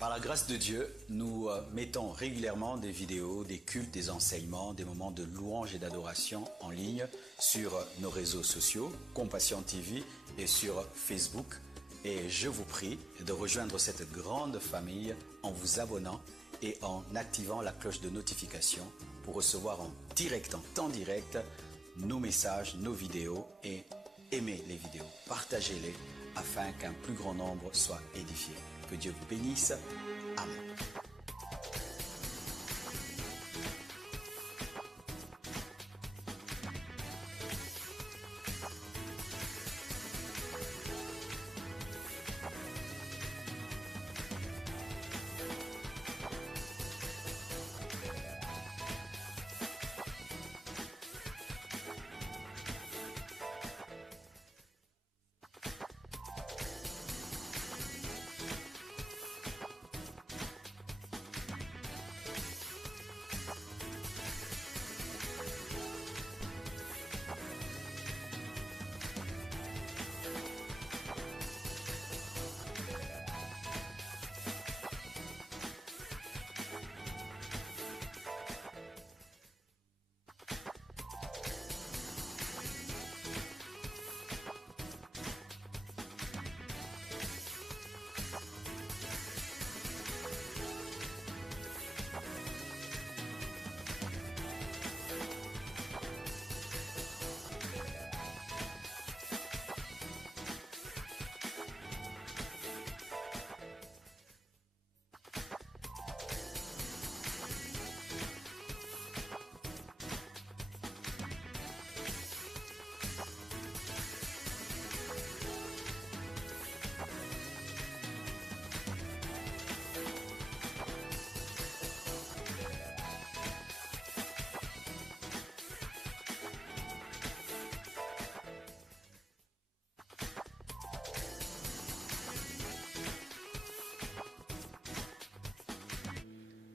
Par la grâce de Dieu, nous mettons régulièrement des vidéos, des cultes, des enseignements, des moments de louange et d'adoration en ligne sur nos réseaux sociaux, Compassion TV et sur Facebook. Et je vous prie de rejoindre cette grande famille en vous abonnant et en activant la cloche de notification pour recevoir en direct, en temps direct, nos messages, nos vidéos et aimez les vidéos, partagez-les afin qu'un plus grand nombre soit édifié. Que Dieu vous bénisse. Amen.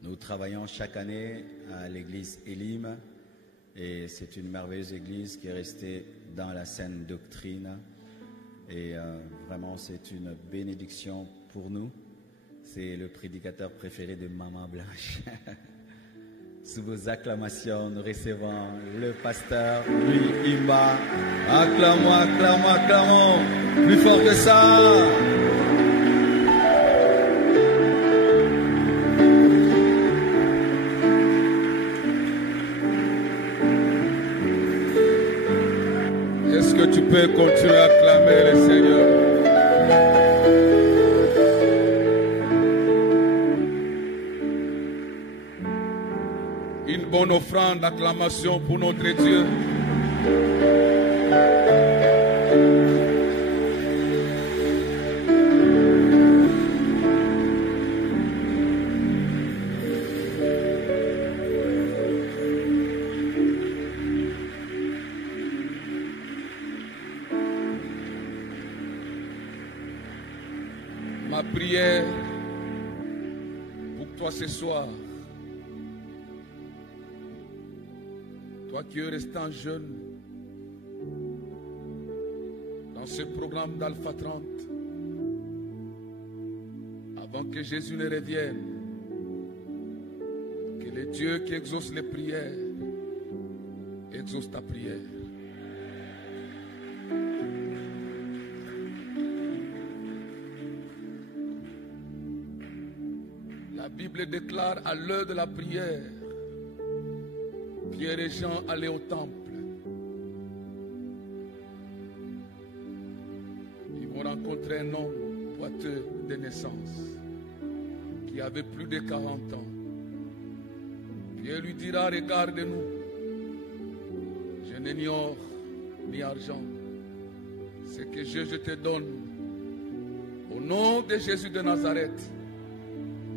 Nous travaillons chaque année à l'église Elim et c'est une merveilleuse église qui est restée dans la saine doctrine et vraiment c'est une bénédiction pour nous. C'est le prédicateur préféré de Maman Blanche. Sous vos acclamations, nous recevons le pasteur Louis Imba. Acclamons, acclamons, acclamons. Plus fort que ça. Tu peux continuer à acclamer le Seigneur. Une bonne offrande d'acclamation pour notre Dieu. Ma prière pour toi ce soir, toi qui es restant jeune dans ce programme d'Alpha 30, avant que Jésus ne revienne, que le Dieu qui exauce les prières exauce ta prière. La Bible déclare à l'heure de la prière, Pierre et Jean allaient au temple. Ils vont rencontrer un homme boiteux de naissance qui avait plus de 40 ans. Pierre lui dira, regarde-nous, je n'ai or ni argent. Ce que je te donne, au nom de Jésus de Nazareth,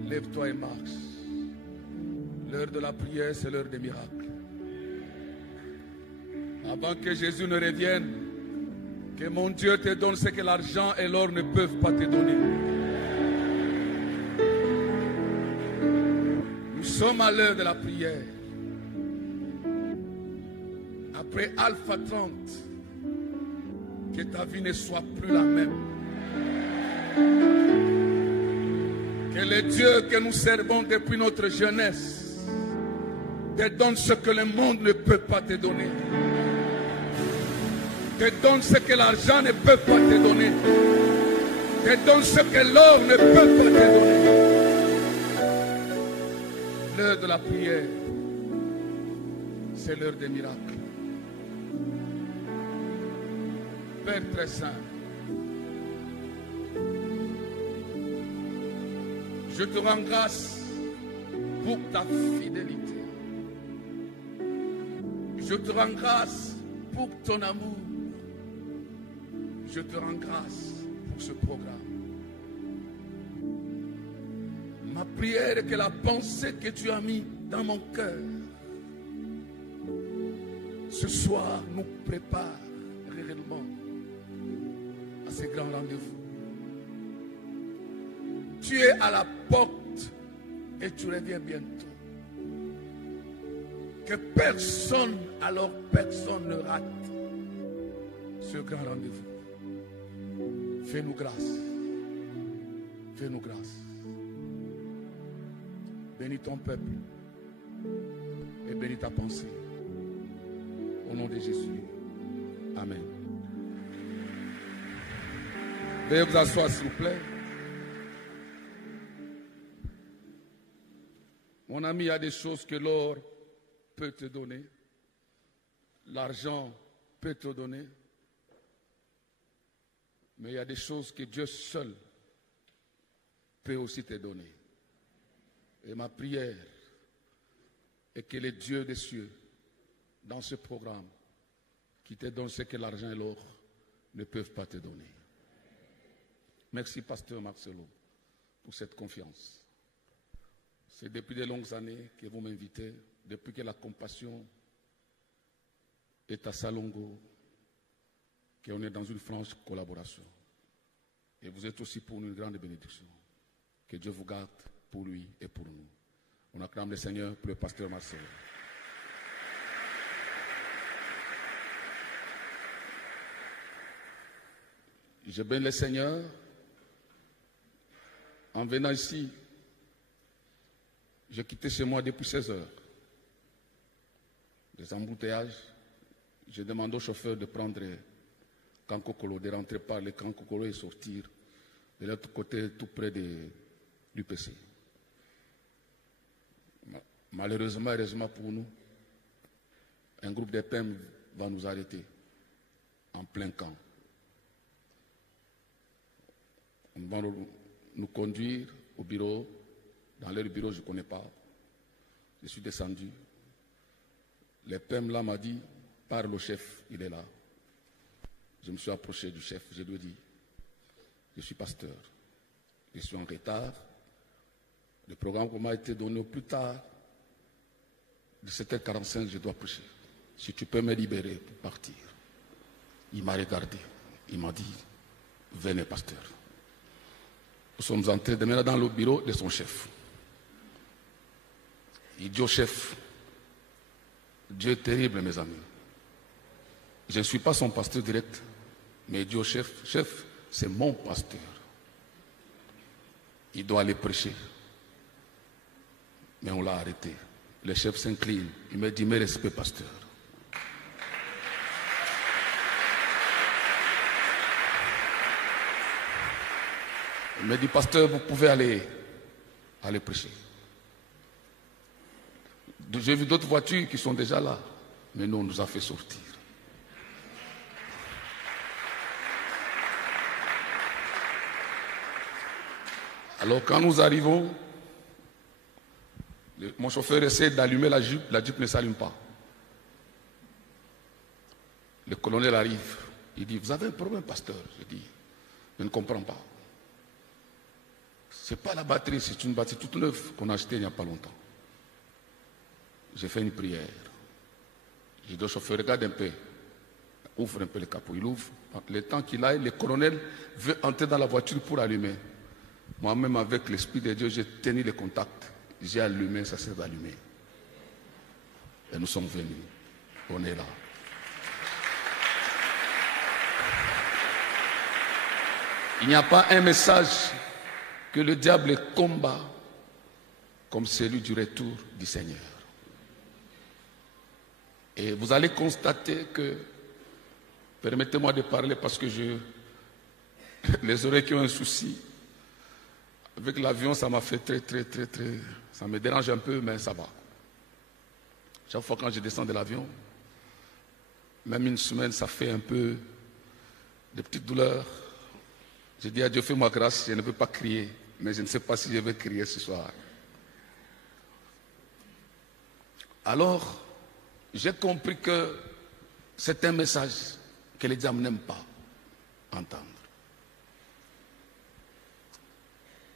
lève-toi et marche. L'heure de la prière, c'est l'heure des miracles. Avant que Jésus ne revienne, que mon Dieu te donne ce que l'argent et l'or ne peuvent pas te donner. Nous sommes à l'heure de la prière. Après Alpha 30, que ta vie ne soit plus la même. Que le Dieu que nous servons depuis notre jeunesse te donne ce que le monde ne peut pas te donner. Te donne ce que l'argent ne peut pas te donner. Te donne ce que l'or ne peut pas te donner. L'heure de la prière, c'est l'heure des miracles. Père très saint, je te rends grâce pour ta fidélité. Je te rends grâce pour ton amour. Je te rends grâce pour ce programme. Ma prière est que la pensée que tu as mise dans mon cœur ce soir nous prépare réellement à ce grand rendez-vous. Tu es à la porte et tu reviens bientôt. Que personne, alors personne ne rate ce grand rendez-vous. Fais-nous grâce. Fais-nous grâce. Bénis ton peuple et bénis ta pensée. Au nom de Jésus. Amen. Veuillez vous asseoir, s'il vous plaît. Mon ami, il y a des choses que l'or peut te donner. L'argent peut te donner. Mais il y a des choses que Dieu seul peut aussi te donner. Et ma prière est que le Dieu des cieux, dans ce programme, qui te donne ce que l'argent et l'or ne peuvent pas te donner. Merci, pasteur Marcelo, pour cette confiance. C'est depuis de longues années que vous m'invitez, depuis que la compassion est à Salongo, qu'on est dans une franche collaboration. Et vous êtes aussi pour nous une grande bénédiction. Que Dieu vous garde pour lui et pour nous. On acclame le Seigneur pour le pasteur Marcelo. Je bénis le Seigneur. En venant ici, j'ai quitté chez moi depuis 16 heures. Des embouteillages. J'ai demandé au chauffeur de prendre Kankokolo, de rentrer par le Kankokolo et sortir de l'autre côté, tout près du PC. Malheureusement, heureusement pour nous, un groupe de PM va nous arrêter en plein camp. Ils vont nous conduire au bureau. Dans leur bureau, je ne connais pas. Je suis descendu. Le PM là m'a dit, parle au chef, il est là. Je me suis approché du chef, je lui ai dit, je suis pasteur, je suis en retard. Le programme m'a été donné au plus tard, 17h45, je dois prêcher. Si tu peux me libérer pour partir. Il m'a regardé, il m'a dit, venez pasteur. Nous sommes entrés demain dans le bureau de son chef. Il dit au chef, Dieu est terrible mes amis. Je ne suis pas son pasteur direct, mais il dit au chef, chef, c'est mon pasteur. Il doit aller prêcher. Mais on l'a arrêté. Le chef s'incline. Il me dit, mes respects, pasteur. Il me dit, pasteur, vous pouvez aller prêcher. J'ai vu d'autres voitures qui sont déjà là, mais nous, on nous a fait sortir. Alors quand nous arrivons, mon chauffeur essaie d'allumer la Jeep ne s'allume pas. Le colonel arrive, il dit, vous avez un problème, pasteur? Je dis, je ne comprends pas. Ce n'est pas la batterie, c'est une batterie toute neuve qu'on a achetée il n'y a pas longtemps. J'ai fait une prière. J'ai dit au chauffeur, regarde un peu, ouvre un peu le capot. Il ouvre. Le temps qu'il aille, le colonel veut entrer dans la voiture pour allumer. Moi-même, avec l'Esprit de Dieu, j'ai tenu le contact. J'ai allumé, ça s'est allumé. Et nous sommes venus. On est là. Il n'y a pas un message que le diable combat comme celui du retour du Seigneur. Et vous allez constater que, permettez-moi de parler parce que les oreilles qui ont un souci, avec l'avion ça m'a fait très, ça me dérange un peu, mais ça va. Chaque fois quand je descends de l'avion, même une semaine, ça fait un peu de petites douleurs. Je dis à Dieu, fais-moi grâce, je ne peux pas crier, mais je ne sais pas si je vais crier ce soir. Alors, j'ai compris que c'est un message que les diables n'aiment pas entendre.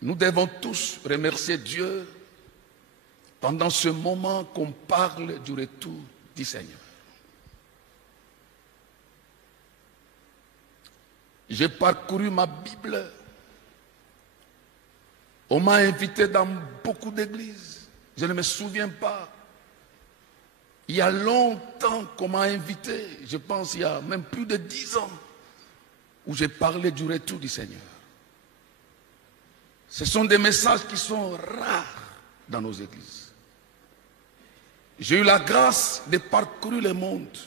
Nous devons tous remercier Dieu pendant ce moment qu'on parle du retour du Seigneur. J'ai parcouru ma Bible. On m'a invité dans beaucoup d'églises. Je ne me souviens pas. Il y a longtemps qu'on m'a invité, je pense il y a même plus de 10 ans, où j'ai parlé du retour du Seigneur. Ce sont des messages qui sont rares dans nos églises. J'ai eu la grâce de parcourir le monde,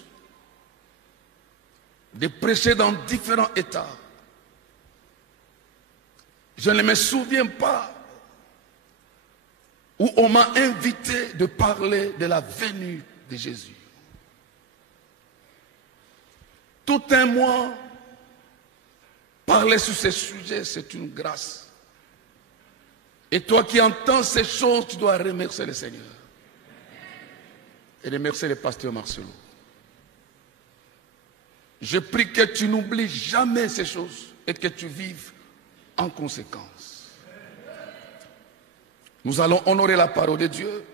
de prêcher dans différents États. Je ne me souviens pas où on m'a invité de parler de la venue de Jésus. Tout un mois, parler sur ces sujets, c'est une grâce. Et toi qui entends ces choses, tu dois remercier le Seigneur. Et remercier le pasteur Marcelo. Je prie que tu n'oublies jamais ces choses et que tu vives en conséquence. Nous allons honorer la parole de Dieu.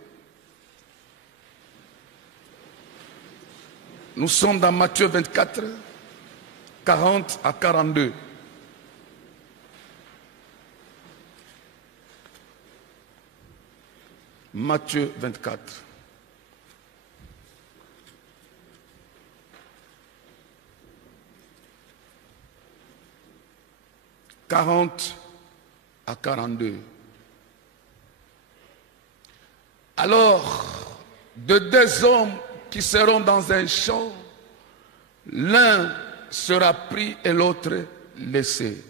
Nous sommes dans Matthieu 24, 40 à 42. Matthieu 24. « 40 à 42. Alors, de deux hommes qui seront dans un champ, l'un sera pris et l'autre laissé.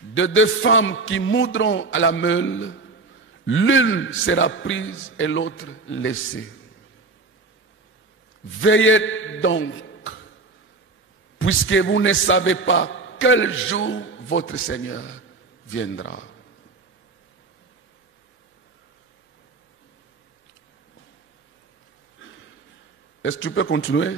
De deux femmes qui moudront à la meule, l'une sera prise et l'autre laissée. Veillez donc, puisque vous ne savez pas quel jour votre Seigneur viendra. Est-ce que tu peux continuer?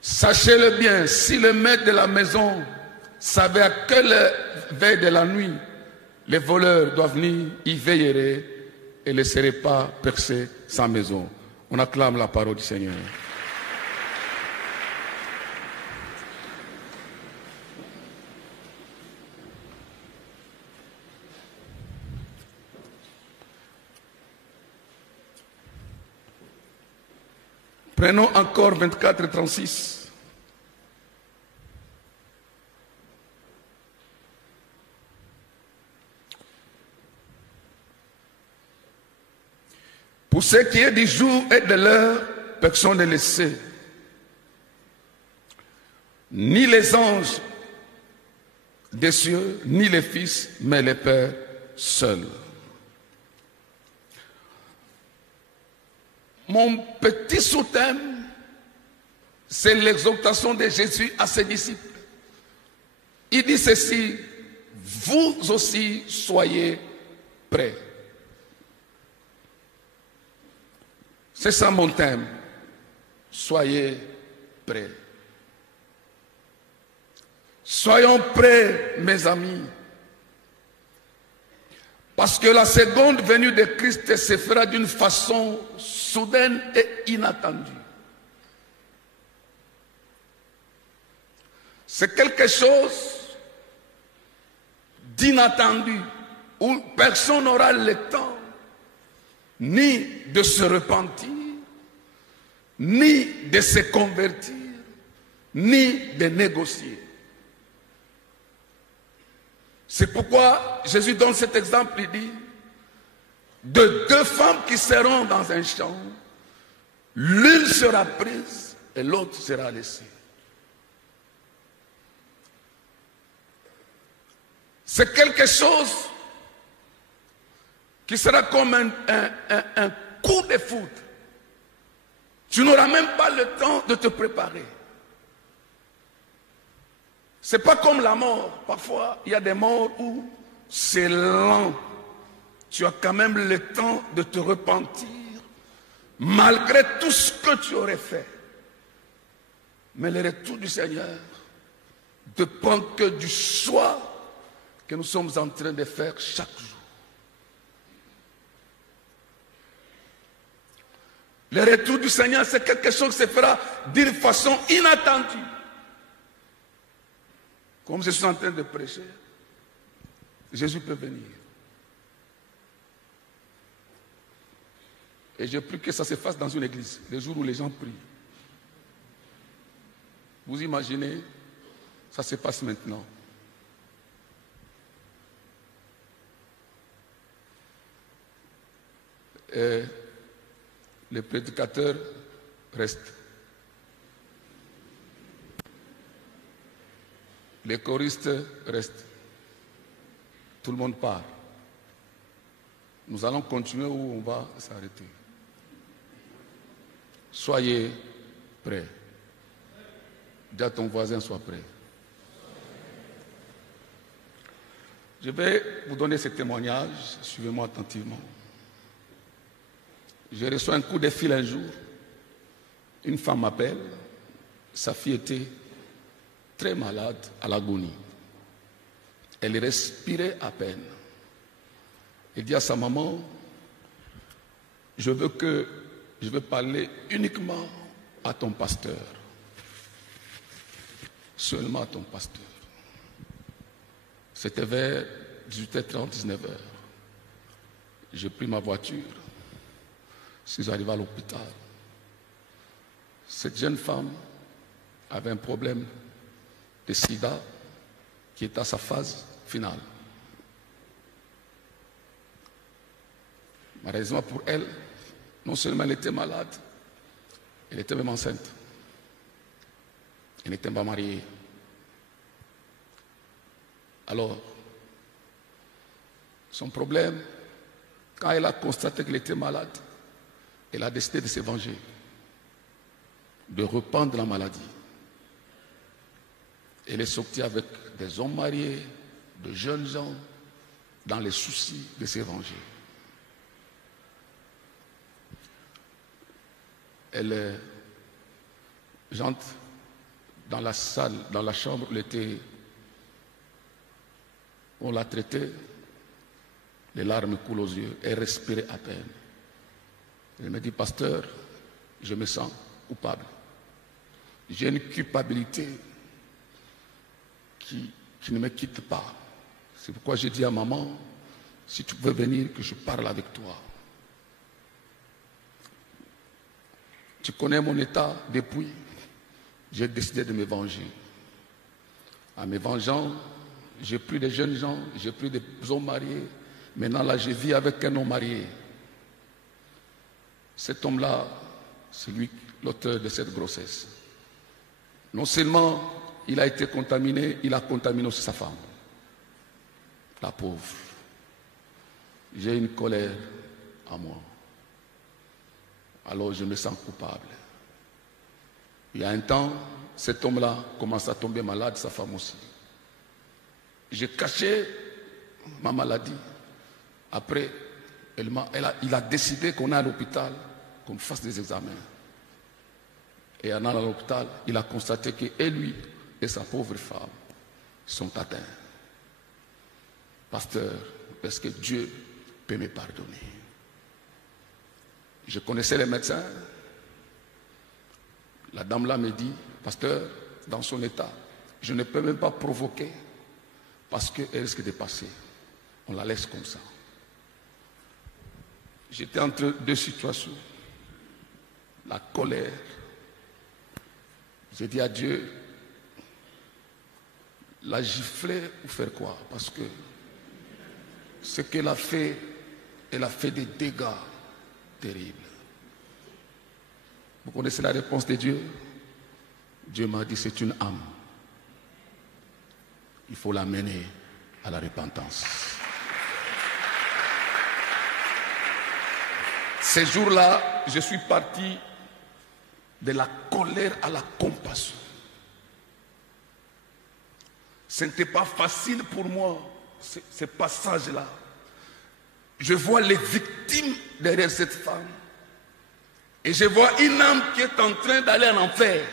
Sachez-le bien, si le maître de la maison savait à quelle veille de la nuit les voleurs doivent venir, il veillerait et ne laisserait pas percer sa maison. On acclame la parole du Seigneur. Prenons encore 24 et 36. Pour ce qui est du jour et de l'heure, personne ne le sait. Ni les anges des cieux, ni les fils, mais les pères seuls. Mon petit sous-thème, c'est l'exhortation de Jésus à ses disciples. Il dit ceci: vous aussi soyez prêts. C'est ça mon thème. Soyez prêts. Soyons prêts, mes amis. Parce que la seconde venue de Christ se fera d'une façon soudaine et inattendue. C'est quelque chose d'inattendu où personne n'aura le temps ni de se repentir, ni de se convertir, ni de négocier. C'est pourquoi Jésus donne cet exemple, il dit, de deux femmes qui seront dans un champ, l'une sera prise et l'autre sera laissée. C'est quelque chose qui sera comme un coup de foudre. Tu n'auras même pas le temps de te préparer. Ce n'est pas comme la mort. Parfois, il y a des morts où c'est lent. Tu as quand même le temps de te repentir, malgré tout ce que tu aurais fait. Mais le retour du Seigneur ne dépend que du choix que nous sommes en train de faire chaque jour. Le retour du Seigneur, c'est quelque chose qui se fera d'une façon inattendue. Comme je suis en train de prêcher, Jésus peut venir. Et j'ai pris que ça se fasse dans une église, les jours où les gens prient. Vous imaginez, ça se passe maintenant. Et les prédicateurs restent. Les choristes restent. Tout le monde part. Nous allons continuer où on va s'arrêter. Soyez prêts. Dis à ton voisin, sois prêt. Je vais vous donner ce témoignage. Suivez-moi attentivement. Je reçois un coup de fil un jour. Une femme m'appelle. Sa fille était très malade, à l'agonie. Elle respirait à peine. Elle dit à sa maman, je veux parler uniquement à ton pasteur. Seulement à ton pasteur. C'était vers 18h30, 19h. J'ai pris ma voiture. Je suis arrivé à l'hôpital. Cette jeune femme avait un problème de sida qui est à sa phase finale. Malheureusement pour elle, non seulement elle était malade, elle était même enceinte. Elle n'était pas mariée. Alors, son problème, quand elle a constaté qu'elle était malade, elle a décidé de se venger, de reprendre la maladie. Elle est sortie avec des hommes mariés, de jeunes gens, dans les soucis de se venger. Elle j'entre dans la salle, dans la chambre où on l'a traitée, les larmes coulent aux yeux, elle respirait à peine. Elle me dit, pasteur, je me sens coupable. J'ai une culpabilité qui ne me quitte pas. C'est pourquoi j'ai dit à maman, si tu veux venir, que je parle avec toi. Tu connais mon état depuis. J'ai décidé de me venger. En me vengeant, j'ai pris des jeunes gens, j'ai pris des hommes mariés. Maintenant, là, je vis avec un homme marié. Cet homme-là, c'est lui l'auteur de cette grossesse. Non seulement il a été contaminé, il a contaminé aussi sa femme. La pauvre. J'ai une colère en moi. Alors je me sens coupable. Il y a un temps, cet homme-là commence à tomber malade, sa femme aussi. J'ai caché ma maladie. Après, il a décidé qu'on aille à l'hôpital, qu'on fasse des examens. Et en allant à l'hôpital, il a constaté que lui et sa pauvre femme sont atteints. Pasteur, est-ce que Dieu peut me pardonner? Je connaissais les médecins. La dame là me dit, pasteur, dans son état, je ne peux même pas provoquer parce qu'elle risque de passer. On la laisse comme ça. J'étais entre deux situations. la colère. J'ai dit à Dieu, la gifler ou faire quoi? Parce que ce qu'elle a fait des dégâts terribles. Vous connaissez la réponse de Dieu? Dieu m'a dit, c'est une âme. Il faut l'amener à la repentance. Ces jours-là, je suis parti de la colère à la compassion. Ce n'était pas facile pour moi, ce passage-là. Je vois les victimes derrière cette femme. Et je vois une âme qui est en train d'aller en enfer.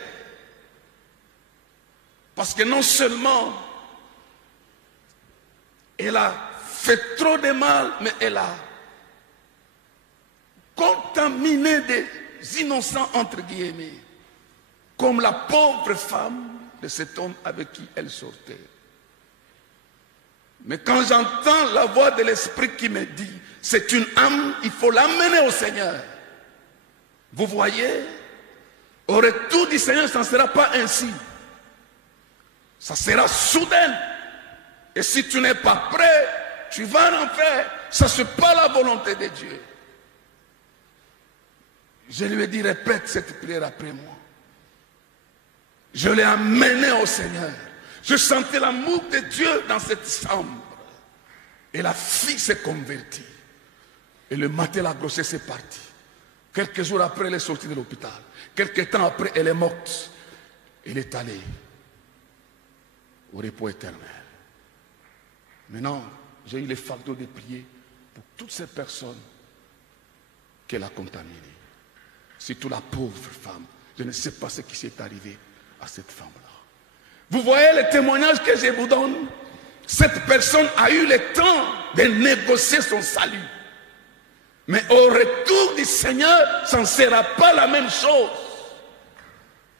Parce que non seulement elle a fait trop de mal, mais elle a contaminé des innocents, entre guillemets, comme la pauvre femme de cet homme avec qui elle sortait. Mais quand j'entends la voix de l'Esprit qui me dit, c'est une âme, il faut l'amener au Seigneur. Vous voyez, au retour du Seigneur, ça ne sera pas ainsi. Ça sera soudain. Et si tu n'es pas prêt, tu vas en enfer. Ça, ce n'est pas la volonté de Dieu. Je lui ai dit, répète cette prière après moi. Je l'ai amené au Seigneur. Je sentais l'amour de Dieu dans cette chambre. Et la fille s'est convertie. Et le matin, la grossesse est partie. Quelques jours après, elle est sortie de l'hôpital. Quelques temps après, elle est morte. Elle est allée au repos éternel. Maintenant, j'ai eu le fardeau de prier pour toutes ces personnes qu'elle a contaminées. Surtout la pauvre femme. Je ne sais pas ce qui s'est arrivé à cette femme-là. Vous voyez le témoignage que je vous donne? Cette personne a eu le temps de négocier son salut. Mais au retour du Seigneur, ça ne sera pas la même chose.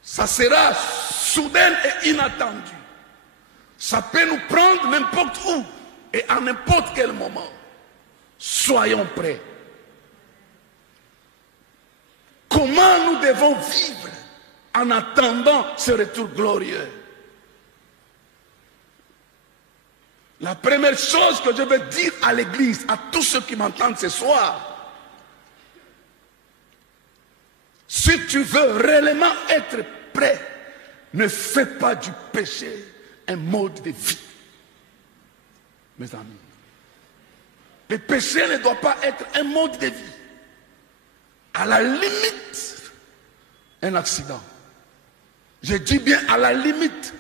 Ça sera soudain et inattendu. Ça peut nous prendre n'importe où et à n'importe quel moment. Soyons prêts. Comment nous devons vivre en attendant ce retour glorieux? La première chose que je veux dire à l'église, à tous ceux qui m'entendent ce soir, si tu veux réellement être prêt, ne fais pas du péché un mode de vie. Mes amis, le péché ne doit pas être un mode de vie. À la limite, un accident. Je dis bien à la limite.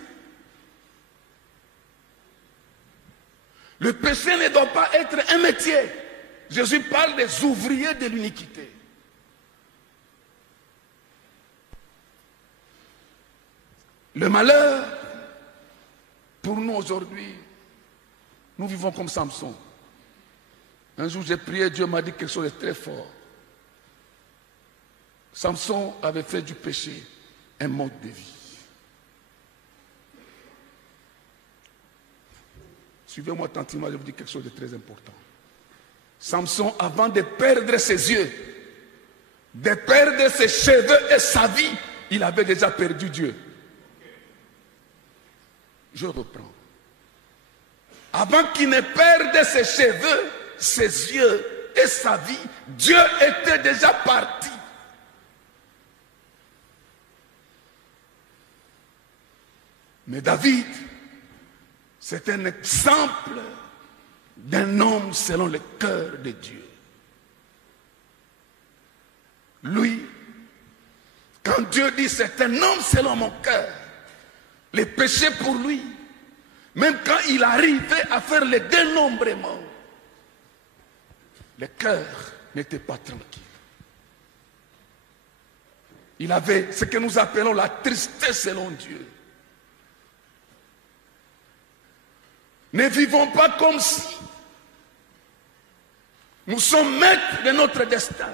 Le péché ne doit pas être un métier. Jésus parle des ouvriers de l'iniquité. Le malheur, pour nous aujourd'hui, nous vivons comme Samson. Un jour j'ai prié, Dieu m'a dit quelque chose de très fort. Samson avait fait du péché un mode de vie. Suivez-moi attentivement, je vous dis quelque chose de très important. Samson, avant de perdre ses yeux, de perdre ses cheveux et sa vie, il avait déjà perdu Dieu. Je reprends. Avant qu'il ne perde ses cheveux, ses yeux et sa vie, Dieu était déjà parti. Mais David, c'est un exemple d'un homme selon le cœur de Dieu. Lui, quand Dieu dit c'est un homme selon mon cœur, les péchés pour lui, même quand il arrivait à faire le dénombrement, le cœur n'était pas tranquille. Il avait ce que nous appelons la tristesse selon Dieu. Ne vivons pas comme si nous sommes maîtres de notre destin.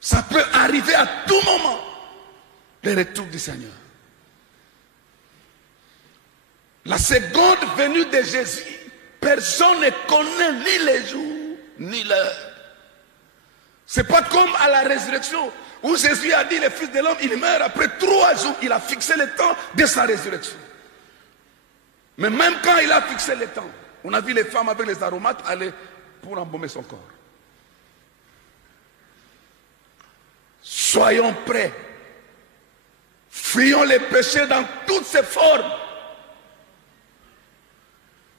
Ça peut arriver à tout moment, le retour du Seigneur. La seconde venue de Jésus, personne ne connaît ni les jours ni l'heure. C'est pas comme à la résurrection, où Jésus a dit, le Fils de l'homme, il meurt après 3 jours. Il a fixé le temps de sa résurrection. Mais même quand il a fixé le temps, on a vu les femmes avec les aromates aller pour embaumer son corps. Soyons prêts. Fuyons les péchés dans toutes ses formes.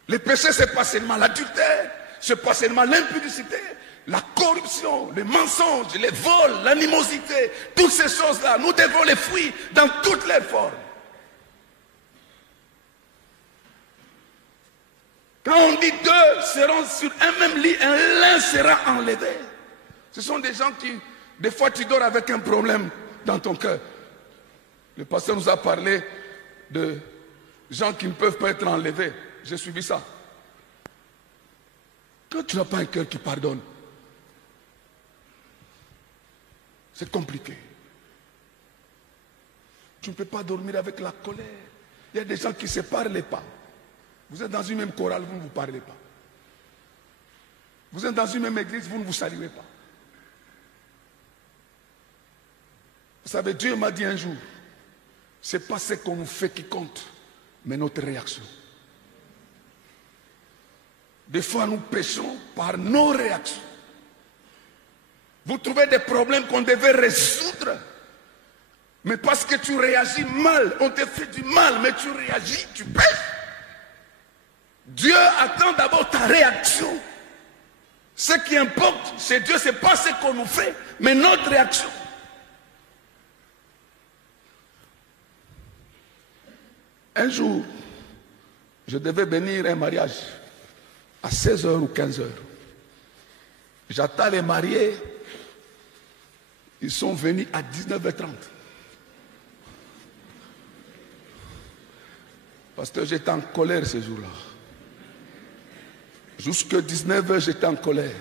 Les péchés, ce n'est pas seulement l'adultère, ce n'est pas seulement l'impudicité, la corruption, les mensonges, les vols, l'animosité, toutes ces choses-là, nous devons les fuir dans toutes les formes. Quand on dit 2 seront sur un même lit, l'un sera enlevé. Ce sont des gens qui, des fois tu dors avec un problème dans ton cœur. Le pasteur nous a parlé de gens qui ne peuvent pas être enlevés. J'ai suivi ça. Quand tu n'as pas un cœur qui pardonne, c'est compliqué. Tu ne peux pas dormir avec la colère. Il y a des gens qui ne se parlent pas. Vous êtes dans une même chorale, vous ne vous parlez pas. Vous êtes dans une même église, vous ne vous saluez pas. Vous savez, Dieu m'a dit un jour, ce n'est pas ce qu'on nous fait qui compte, mais notre réaction. Des fois, nous péchons par nos réactions. Vous trouvez des problèmes qu'on devait résoudre, mais parce que tu réagis mal, on te fait du mal, mais tu réagis, tu pèches. Dieu attend d'abord ta réaction. Ce qui importe chez Dieu, ce n'est pas ce qu'on nous fait, mais notre réaction. Un jour, je devais bénir un mariage à 16h ou 15h. J'attends les mariés. Ils sont venus à 19h30. Parce que j'étais en colère ce jour-là. Jusqu'à 19h, j'étais en colère.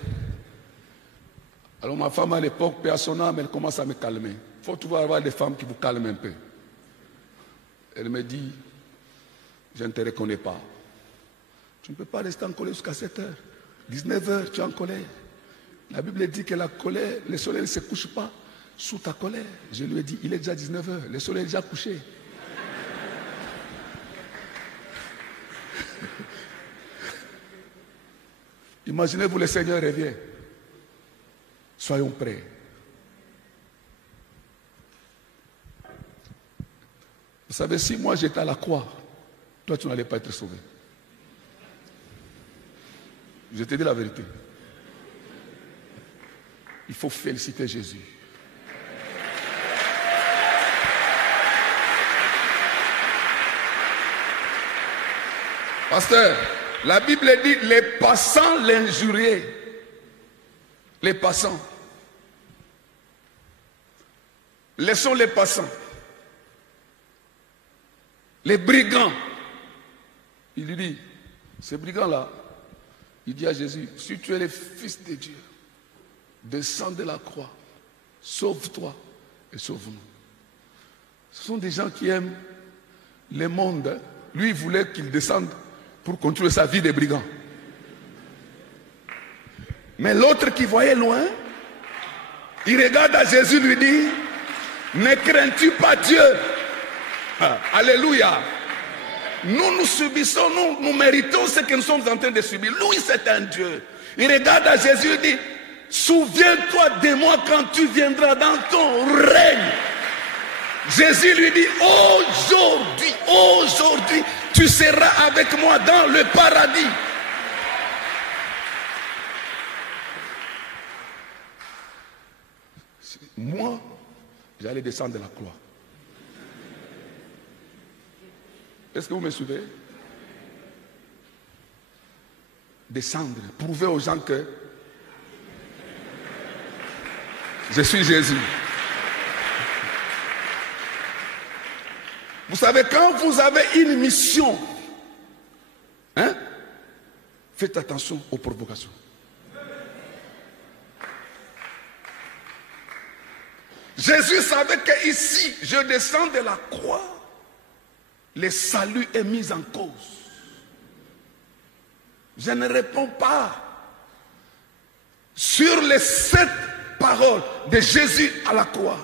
Alors ma femme à l'époque, paix à son âme, elle commence à me calmer. Il faut toujours avoir des femmes qui vous calment un peu. Elle me dit, je ne te reconnais pas. Tu ne peux pas rester en colère jusqu'à 7h. 19h, tu es en colère. La Bible dit que la colère, le soleil ne se couche pas sous ta colère. Je lui ai dit, il est déjà 19h, le soleil est déjà couché. Imaginez-vous, le Seigneur revient. Soyons prêts. Vous savez, si moi j'étais à la croix, toi tu n'allais pas être sauvé. Je te dis la vérité. Il faut féliciter Jésus. Pasteur, la Bible dit les passants l'injuriaient. Les passants. Laissons les passants. Les brigands. Il lui dit, ces brigands-là, il dit à Jésus, si tu es le Fils de Dieu, descends de la croix, sauve-toi et sauve-nous. Ce sont des gens qui aiment le monde. Lui, il voulait qu'il descende pour continuer sa vie de brigand. Mais l'autre qui voyait loin, il regarde à Jésus, lui dit, ne crains-tu pas Dieu? Ah, alléluia. Nous subissons, nous méritons ce que nous sommes en train de subir. Lui, c'est un Dieu. Il regarde à Jésus et dit, souviens-toi de moi quand tu viendras dans ton règne. Jésus lui dit, aujourd'hui, tu seras avec moi dans le paradis. Moi, j'allais descendre de la croix. Est-ce que vous me suivez? Descendre, prouver aux gens que je suis Jésus. Vous savez, quand vous avez une mission, faites attention aux provocations. Jésus savait qu'ici, je descends de la croix, le salut est mis en cause. Je ne réponds pas sur les 7 parole de Jésus à la croix,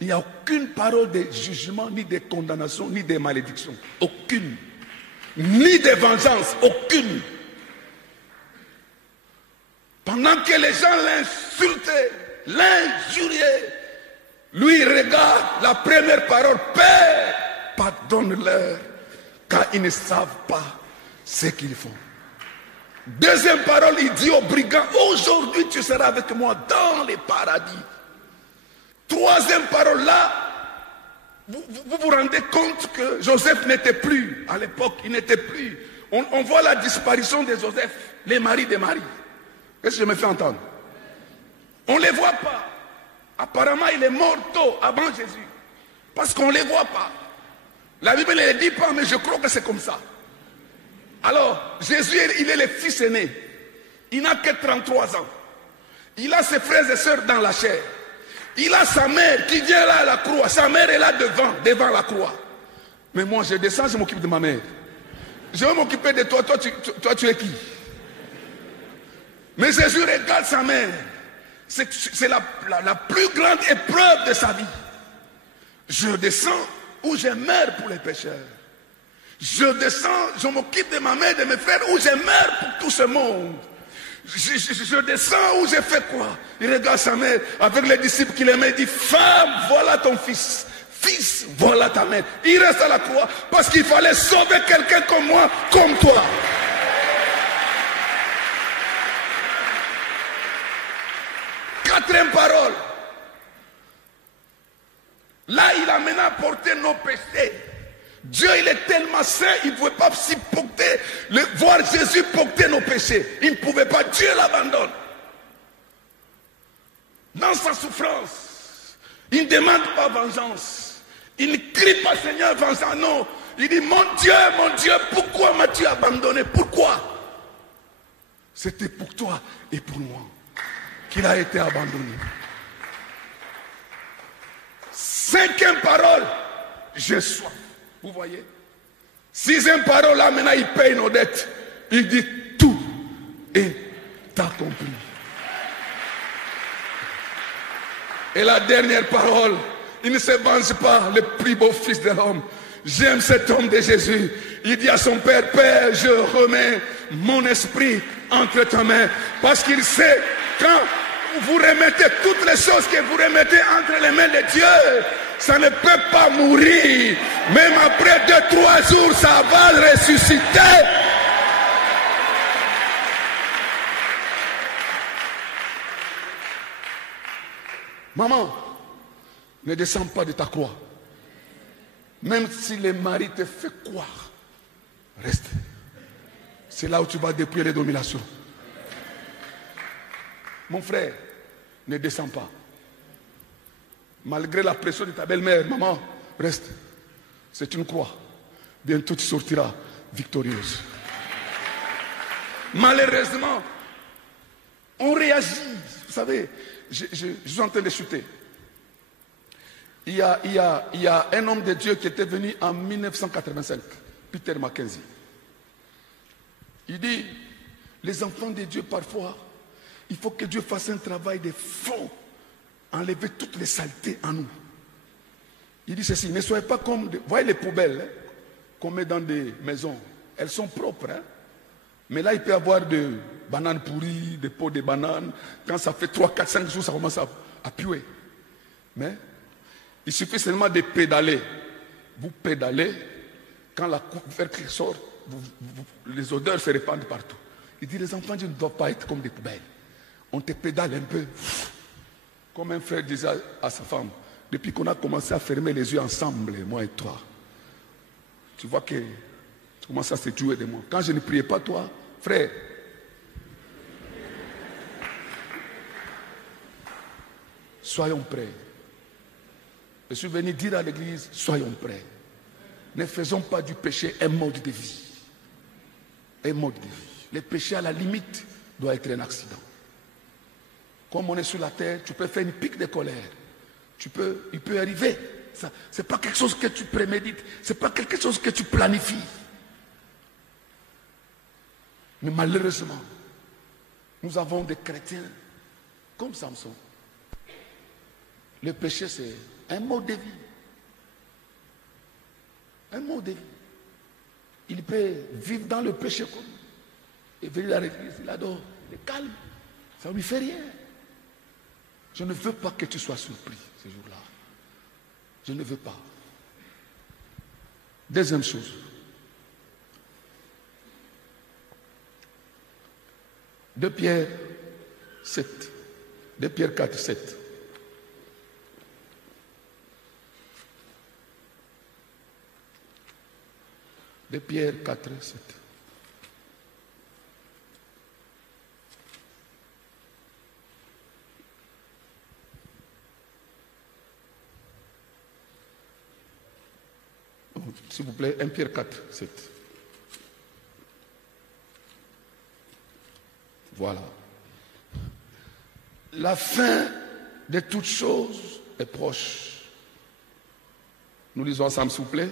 il n'y a aucune parole de jugement, ni de condamnation, ni de malédiction. Aucune. Ni de vengeance. Aucune. Pendant que les gens l'insultaient, l'injuriaient, lui regarde la première parole. Père, pardonne-leur, car ils ne savent pas ce qu'ils font. Deuxième parole, il dit aux brigands, aujourd'hui tu seras avec moi dans les paradis. Troisième parole, là, vous vous rendez compte que Joseph n'était plus, à l'époque, il n'était plus. On voit la disparition de Joseph, les maris des maris. Qu'est-ce que je me fais entendre? On ne les voit pas. Apparemment, il est mort tôt, avant Jésus. Parce qu'on ne les voit pas. La Bible ne le dit pas, mais je crois que c'est comme ça. Alors, Jésus, il est le fils aîné. Il n'a que 33 ans. Il a ses frères et sœurs dans la chair. Il a sa mère qui vient là à la croix. Sa mère est là devant la croix. Mais moi, je descends, je m'occupe de ma mère. Je vais m'occuper de toi. Toi, tu es qui? Mais Jésus regarde sa mère. C'est la plus grande épreuve de sa vie. Je descends où je meurs pour les pécheurs. Je descends, je m'occupe de ma mère, de mes frères, où je meurs pour tout ce monde. Je descends où j'ai fait quoi? Il regarde sa mère avec les disciples qu'il aimait. Il dit, femme, voilà ton fils. Fils, voilà ta mère. Il reste à la croix parce qu'il fallait sauver quelqu'un comme moi, comme toi. Quatrième parole. Là, il a maintenant porté nos péchés. Dieu, il est tellement saint, il ne pouvait pas s'y porter, voir Jésus porter nos péchés. Il ne pouvait pas, Dieu l'abandonne. Dans sa souffrance, il ne demande pas vengeance. Il ne crie pas Seigneur, vengeance, non. Il dit, mon Dieu, pourquoi m'as-tu abandonné? Pourquoi? C'était pour toi et pour moi qu'il a été abandonné. Cinquième parole, j'ai soif. Vous voyez? Sixième parole, là maintenant il paye nos dettes. Il dit tout est accompli. Et la dernière parole, il ne se venge pas, le plus beau fils de l'homme. J'aime cet homme de Jésus. Il dit à son père, Père, je remets mon esprit entre tes mains. Parce qu'il sait, quand vous remettez toutes les choses que vous remettez entre les mains de Dieu, ça ne peut pas mourir. Même après 2-3 jours, ça va le ressusciter. Maman, ne descends pas de ta croix. Même si le mari te fait croire, reste. C'est là où tu vas dépouiller les dominations. Mon frère, ne descends pas. Malgré la pression de ta belle-mère, maman, reste. C'est une croix. Bientôt tu sortiras victorieuse. Malheureusement, on réagit. Vous savez, je suis en train de chuter. Il y a un homme de Dieu qui était venu en 1985, Peter Mackenzie. Il dit, les enfants de Dieu parfois, il faut que Dieu fasse un travail de fond, enlever toutes les saletés en nous. Il dit ceci, ne soyez pas comme, vous voyez les poubelles hein, qu'on met dans des maisons, elles sont propres, hein, mais là il peut y avoir des bananes pourries, des pots de bananes, quand ça fait 3, 4, 5 jours, ça commence à puer. Mais il suffit seulement de pédaler. Vous pédalez, quand la couvercle sort, les odeurs se répandent partout. Il dit, les enfants ne doivent pas être comme des poubelles. On te pédale un peu. Comme un frère disait à sa femme, depuis qu'on a commencé à fermer les yeux ensemble, moi et toi, tu vois que tu commences à se jouer de moi. Quand je ne priais pas toi, frère, soyons prêts. Je suis venu dire à l'église, soyons prêts. Ne faisons pas du péché un mode de vie. Un mode de vie. Le péché, à la limite, doit être un accident. Comme on est sur la terre, tu peux faire une pique de colère. Il peut arriver. Ce n'est pas quelque chose que tu prémédites. Ce n'est pas quelque chose que tu planifies. Mais malheureusement, nous avons des chrétiens comme Samson. Le péché, c'est un mode de vie. Un mode de vie. Il peut vivre dans le péché comme et venir à l'église, il adore, il est calme, ça ne lui fait rien. Je ne veux pas que tu sois surpris ce jour-là. Je ne veux pas. Deuxième chose. De Pierre 7. De Pierre 4, 7. De Pierre 4, 7. S'il vous plaît, 1 Pierre 4, 7. Voilà. La fin de toutes choses est proche. Nous lisons ensemble, s'il vous plaît.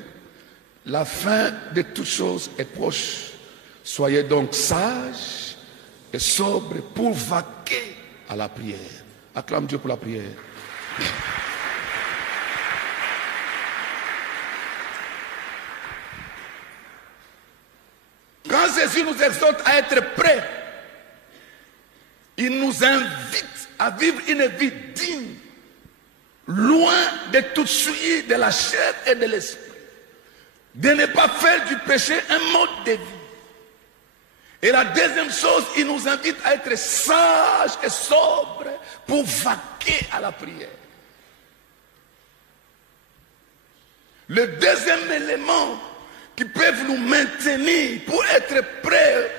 La fin de toutes choses est proche. Soyez donc sages et sobres pour vaquer à la prière. Acclame Dieu pour la prière. Quand Jésus nous exhorte à être prêts, il nous invite à vivre une vie digne, loin de toute souillure de la chair et de l'esprit. De ne pas faire du péché un mode de vie. Et la deuxième chose, il nous invite à être sages et sobres pour vaquer à la prière. Le deuxième élément qui peut nous maintenir pour être prêts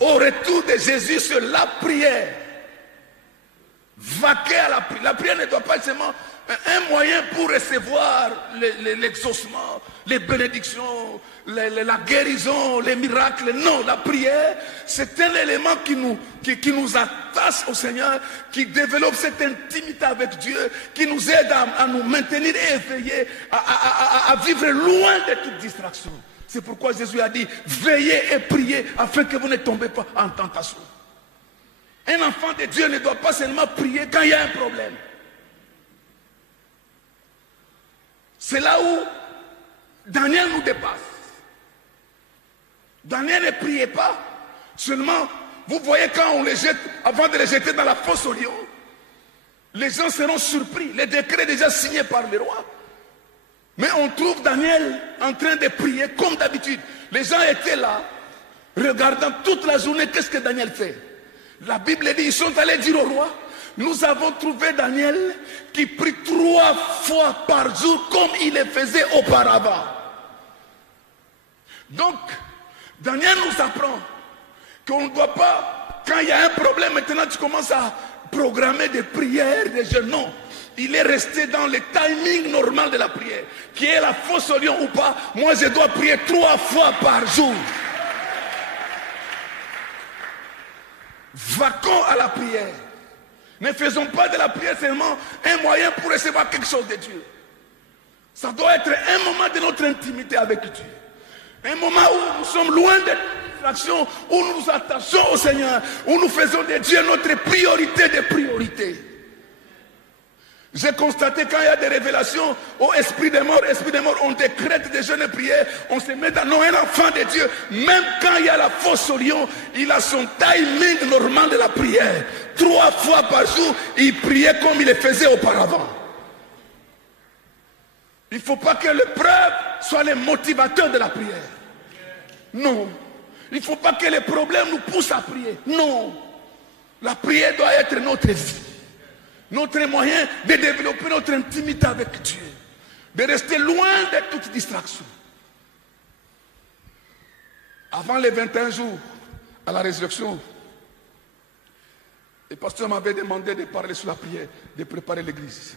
au retour de Jésus, c'est la prière. Vaquer à la prière. La prière ne doit pas être seulement un moyen pour recevoir l'exaucement, les bénédictions, la guérison, les miracles. Non, la prière, c'est un élément qui nous attache au Seigneur, qui développe cette intimité avec Dieu, qui nous aide à nous maintenir éveillés, à vivre loin de toute distraction. C'est pourquoi Jésus a dit, veillez et priez afin que vous ne tombez pas en tentation. Un enfant de Dieu ne doit pas seulement prier quand il y a un problème. C'est là où Daniel nous dépasse. Daniel ne priait pas. Seulement, vous voyez quand on les jette, avant de les jeter dans la fosse au lion, les gens seront surpris. Le décret est déjà signé par le roi. Mais on trouve Daniel en train de prier comme d'habitude. Les gens étaient là, regardant toute la journée, qu'est-ce que Daniel fait? La Bible dit, ils sont allés dire au roi, nous avons trouvé Daniel qui prie 3 fois par jour comme il le faisait auparavant. Donc, Daniel nous apprend qu'on ne doit pas, quand il y a un problème, maintenant tu commences à programmer des prières, des jeûnes. Non, il est resté dans le timing normal de la prière. Qui est la fosse au lion ou pas, moi je dois prier 3 fois par jour. Vaquons à la prière. Ne faisons pas de la prière seulement un moyen pour recevoir quelque chose de Dieu. Ça doit être un moment de notre intimité avec Dieu. Un moment où nous sommes loin des distractions, où nous nous attachons au Seigneur, où nous faisons de Dieu notre priorité des priorités. J'ai constaté quand il y a des révélations au esprit des morts, on décrète des jeûnes et prières, on se met dans un enfant de Dieu. Même quand il y a la fosse au lion, il a son timing normal de la prière. 3 fois par jour, il priait comme il le faisait auparavant. Il ne faut pas que l'épreuve soit le motivateur de la prière. Non. Il ne faut pas que les problèmes nous poussent à prier. Non. La prière doit être notre vie. Notre moyen de développer notre intimité avec Dieu. De rester loin de toute distraction. Avant les 21 jours, à la résurrection, le pasteur m'avait demandé de parler sur la prière, de préparer l'église.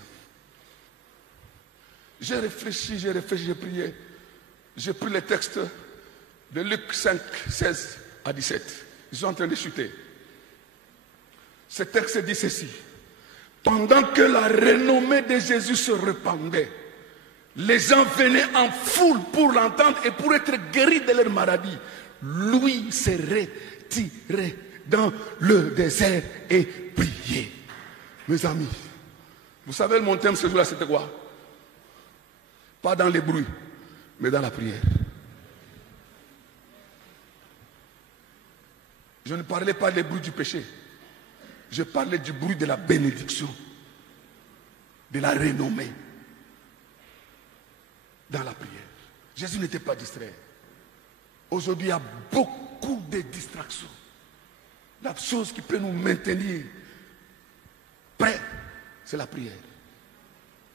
J'ai réfléchi, j'ai prié. J'ai pris le texte de Luc 5, 16 à 17. Ils sont en train de chuter. Ce texte dit ceci. Pendant que la renommée de Jésus se répandait, les gens venaient en foule pour l'entendre et pour être guéris de leur maladie. Lui se retirait dans le désert et priait. Mes amis, Vous savez, mon thème ce jour-là, c'était quoi? Pas dans les bruits, mais dans la prière. Je ne parlais pas des bruits du péché. Je parlais du bruit de la bénédiction, de la renommée, dans la prière. Jésus n'était pas distrait. Aujourd'hui, il y a beaucoup de distractions. La chose qui peut nous maintenir prêts, c'est la prière.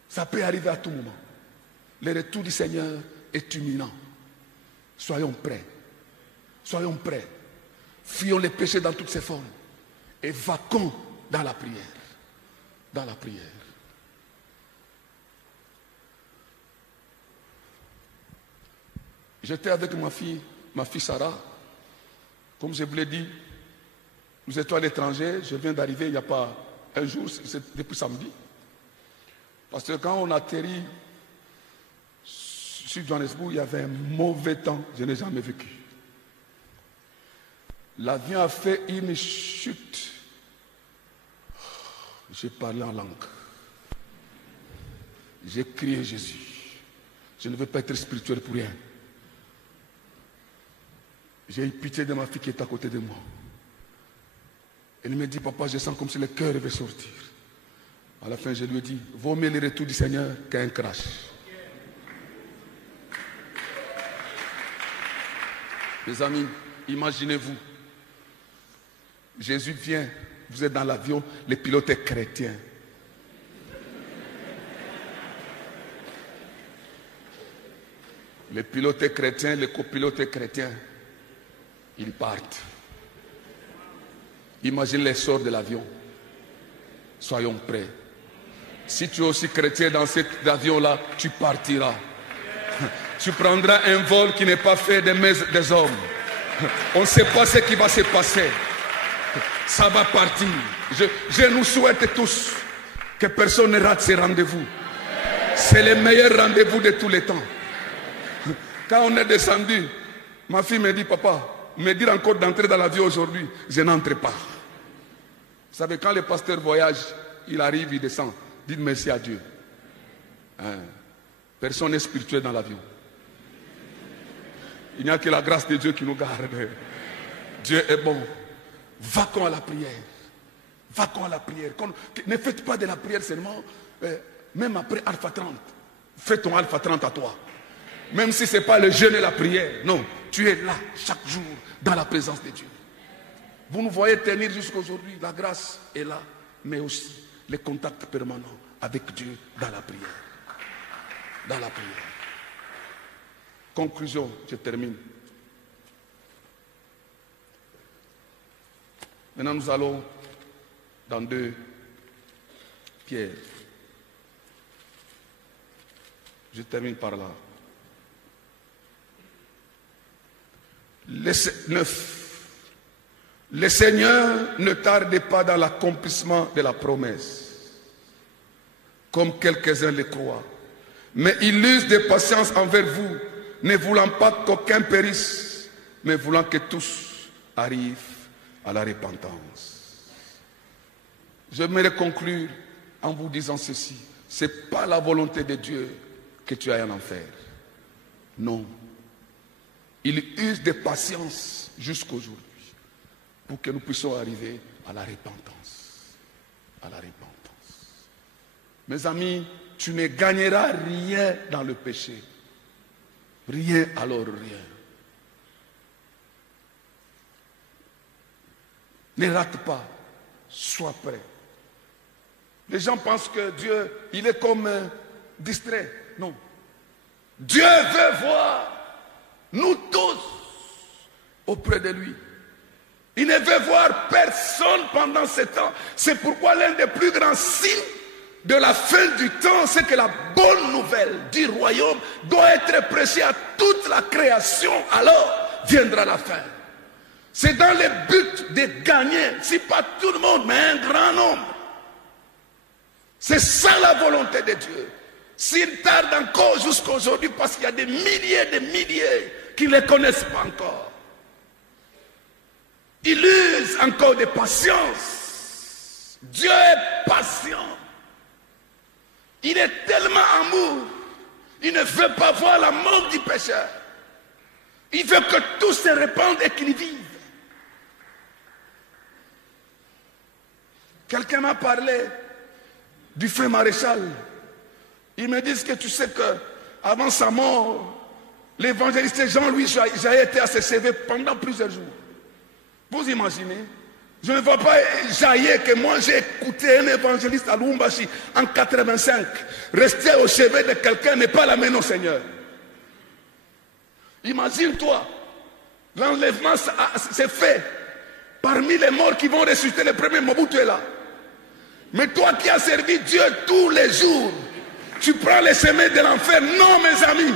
Ça peut arriver à tout moment. Le retour du Seigneur est imminent. Soyons prêts. Soyons prêts. Fuyons les péchés dans toutes ses formes. Et vaquons dans la prière. Dans la prière. J'étais avec ma fille Sarah. Comme je vous l'ai dit, nous étions à l'étranger. Je viens d'arriver il n'y a pas un jour, c'est depuis samedi. Parce que quand on atterrit sur Johannesburg, il y avait un mauvais temps. Je n'ai jamais vécu. L'avion a fait une chute. J'ai parlé en langue. J'ai crié Jésus. Je ne veux pas être spirituel pour rien. J'ai eu pitié de ma fille qui est à côté de moi. Elle me dit, papa, je sens comme si le cœur veut sortir. À la fin, je lui ai dit, vaut mieux le retour du Seigneur qu'un crash. Mes amis, imaginez-vous. Jésus vient, vous êtes dans l'avion, le pilote est chrétien. Le pilote est chrétien, le copilote est chrétien. Ils partent. Imagine l'essor de l'avion. Soyons prêts. Si tu es aussi chrétien dans cet avion-là, tu partiras. Tu prendras un vol qui n'est pas fait des hommes. On ne sait pas ce qui va se passer. Ça va partir. Je nous souhaite tous que personne ne rate ces rendez-vous. C'est le meilleur rendez-vous de tous les temps. Quand on est descendu, ma fille me dit, papa, me dire encore d'entrer dans l'avion aujourd'hui, je n'entre pas. Vous savez, quand le pasteur voyage, il arrive, il descend. Dites merci à Dieu. Personne n'est spirituel dans l'avion. Il n'y a que la grâce de Dieu qui nous garde. Dieu est bon. Vaquons à la prière. Vaquons à la prière. Ne faites pas de la prière seulement, même après Alpha 30. Fais ton Alpha 30 à toi. Même si ce n'est pas le jeûne et la prière. Non, tu es là chaque jour dans la présence de Dieu. Vous nous voyez tenir jusqu'à aujourd'hui. La grâce est là, mais aussi les contacts permanents avec Dieu dans la prière. Dans la prière. Conclusion, je termine. Maintenant, nous allons dans 2 Pierre. Je termine par là. 9. Le Seigneur ne tarde pas dans l'accomplissement de la promesse, comme quelques-uns le croient, mais il use de patience envers vous, ne voulant pas qu'aucun périsse, mais voulant que tous arrivent à la repentance. J'aimerais conclure en vous disant ceci. Ce n'est pas la volonté de Dieu que tu ailles en enfer. Non. Il use de patience jusqu'aujourd'hui pour que nous puissions arriver à la repentance. À la repentance. Mes amis, tu ne gagneras rien dans le péché. Rien, alors rien. Ne rate pas. Sois prêt. Les gens pensent que Dieu, il est comme distrait. Non. Dieu veut voir nous tous auprès de lui. Il ne veut voir personne pendant ce temps. C'est pourquoi l'un des plus grands signes de la fin du temps, c'est que la bonne nouvelle du royaume doit être prêchée à toute la création. Alors viendra la fin. C'est dans le but de gagner, si pas tout le monde, mais un grand nombre. C'est ça la volonté de Dieu. S'il tarde encore jusqu'à aujourd'hui, parce qu'il y a des milliers qui ne le connaissent pas encore. Il use encore de patience. Dieu est patient. Il est tellement amour. Il ne veut pas voir la mort du pécheur. Il veut que tous se répandent et qu'ils vivent. Quelqu'un m'a parlé du frère maréchal. Ils me disent que tu sais que avant sa mort, l'évangéliste Jean-Louis Jaillet était à ses CV pendant plusieurs jours. Vous imaginez? Je ne vois pas Jaillet que moi j'ai écouté un évangéliste à Lubumbashi en 85. Rester au chevet de quelqu'un n'est pas l'amener au Seigneur. Imagine-toi, l'enlèvement s'est fait. Parmi les morts qui vont ressusciter, le premier Mobutu est là. Mais toi qui as servi Dieu tous les jours, tu prends les chemins de l'enfer. Non, mes amis,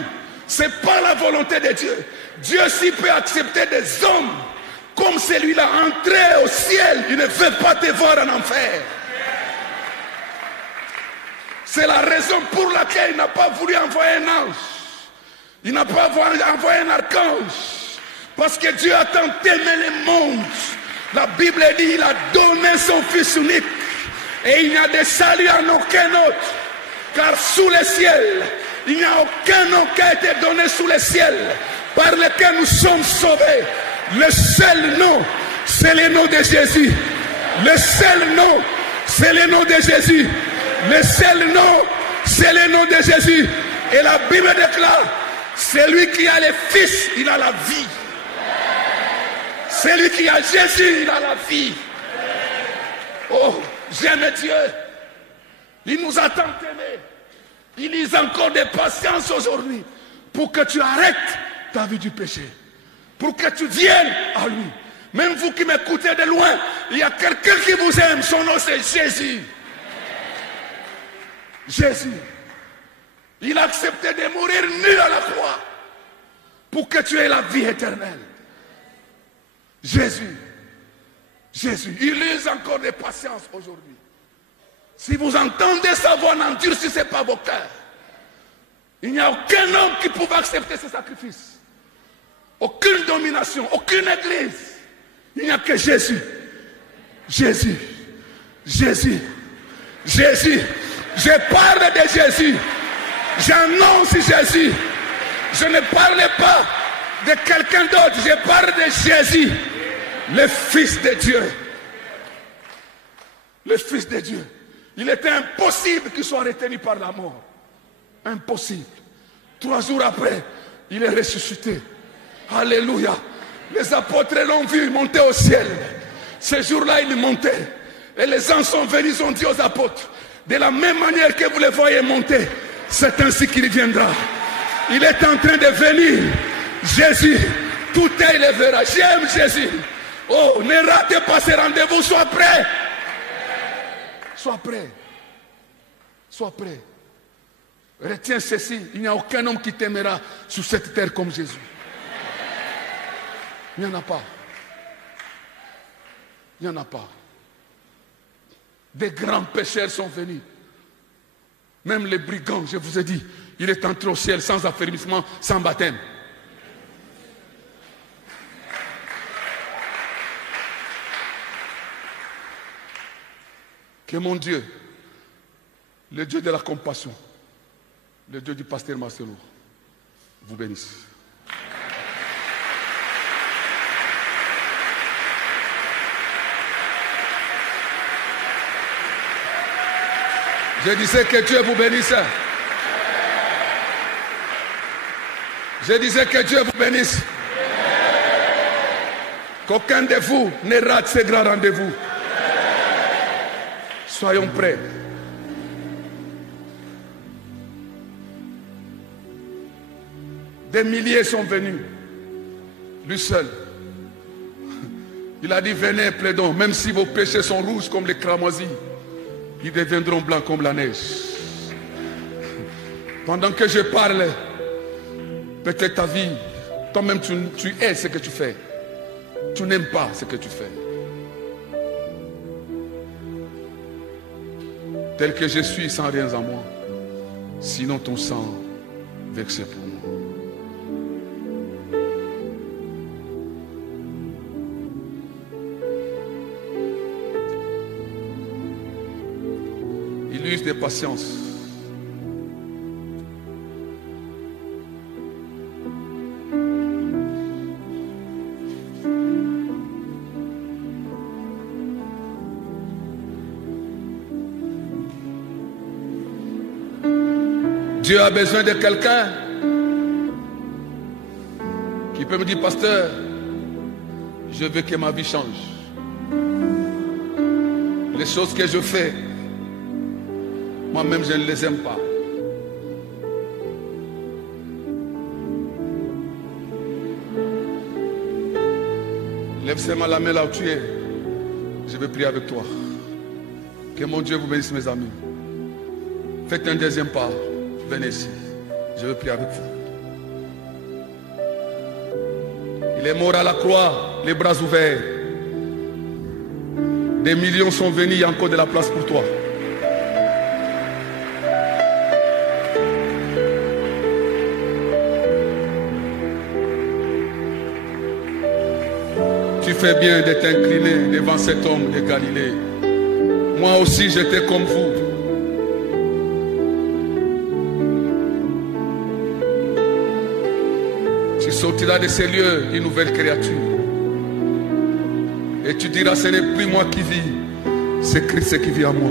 ce n'est pas la volonté de Dieu. Dieu s'y peut accepter des hommes comme celui-là, entrer au ciel. Il ne veut pas te voir en enfer. C'est la raison pour laquelle il n'a pas voulu envoyer un ange. Il n'a pas envoyé un archange. Parce que Dieu a tant aimé le monde. La Bible dit qu'il a donné son Fils unique. Et il n'y a de salut en aucun autre. Car sous le ciel, il n'y a aucun nom qui a été donné sous le ciel par lequel nous sommes sauvés. Le seul nom, c'est le nom de Jésus. Le seul nom, c'est le nom de Jésus. Le seul nom, c'est le nom de Jésus. Et la Bible déclare, celui qui a le Fils, il a la vie. Celui qui a Jésus, il a la vie. Oh, j'aime Dieu. Il nous a tant aimés. Il lit encore de patience aujourd'hui pour que tu arrêtes ta vie du péché. Pour que tu viennes à lui. Même vous qui m'écoutez de loin, il y a quelqu'un qui vous aime. Son nom c'est Jésus. Jésus. Il a accepté de mourir nu à la croix pour que tu aies la vie éternelle. Jésus. Jésus. Il lit encore de patience aujourd'hui. Si vous entendez sa voix, n'endurcissez pas vos cœurs. Il n'y a aucun homme qui pouvait accepter ce sacrifice. Aucune domination, aucune église. Il n'y a que Jésus. Jésus. Jésus. Jésus. Je parle de Jésus. J'annonce Jésus. Je ne parle pas de quelqu'un d'autre. Je parle de Jésus. Le Fils de Dieu. Le Fils de Dieu. Il était impossible qu'il soit retenu par la mort. Impossible. 3 jours après, il est ressuscité. Alléluia. Les apôtres l'ont vu monter au ciel. Ce jour-là, il montait. Et les anges sont venus, ils ont dit aux apôtres, de la même manière que vous les voyez monter, c'est ainsi qu'il viendra. Il est en train de venir. Jésus, tout est, il le verra. J'aime Jésus. Oh, ne ratez pas ce rendez-vous, sois prêt. Sois prêt. Sois prêt. Retiens ceci, il n'y a aucun homme qui t'aimera sur cette terre comme Jésus. Il n'y en a pas. Il n'y en a pas. Des grands pécheurs sont venus. Même les brigands, je vous ai dit, il est entré au ciel sans affermissement, sans baptême. Que mon Dieu, le Dieu de la compassion, le Dieu du pasteur Marcelo, vous bénisse. Je disais que Dieu vous bénisse. Je disais que Dieu vous bénisse. Qu'aucun de vous ne rate ce grand rendez-vous. Soyons prêts. Des milliers sont venus. Lui seul. Il a dit, venez, plaidons. Même si vos péchés sont rouges comme les cramoisis, ils deviendront blancs comme la neige. Pendant que je parle, peut-être ta vie, toi-même tu hais ce que tu fais. Tu n'aimes pas ce que tu fais. Tel que je suis sans rien en moi, sinon ton sang versé pour moi. Il use de patience Dieu a besoin de quelqu'un qui peut me dire, pasteur, je veux que ma vie change. Les choses que je fais, moi-même je ne les aime pas. Lève seulement la main là où tu es. Je vais prier avec toi. Que mon Dieu vous bénisse, mes amis. Faites un deuxième pas. Venez ici. Je vais prier avec vous. Il est mort à la croix, les bras ouverts. Des millions sont venus, il y a encore de la place pour toi. Tu fais bien de t'incliner devant cet homme de Galilée. Moi aussi j'étais comme vous. Tu sortiras de ces lieux une nouvelle créature. Et tu diras, ce n'est plus moi qui vis, c'est Christ qui vit en moi.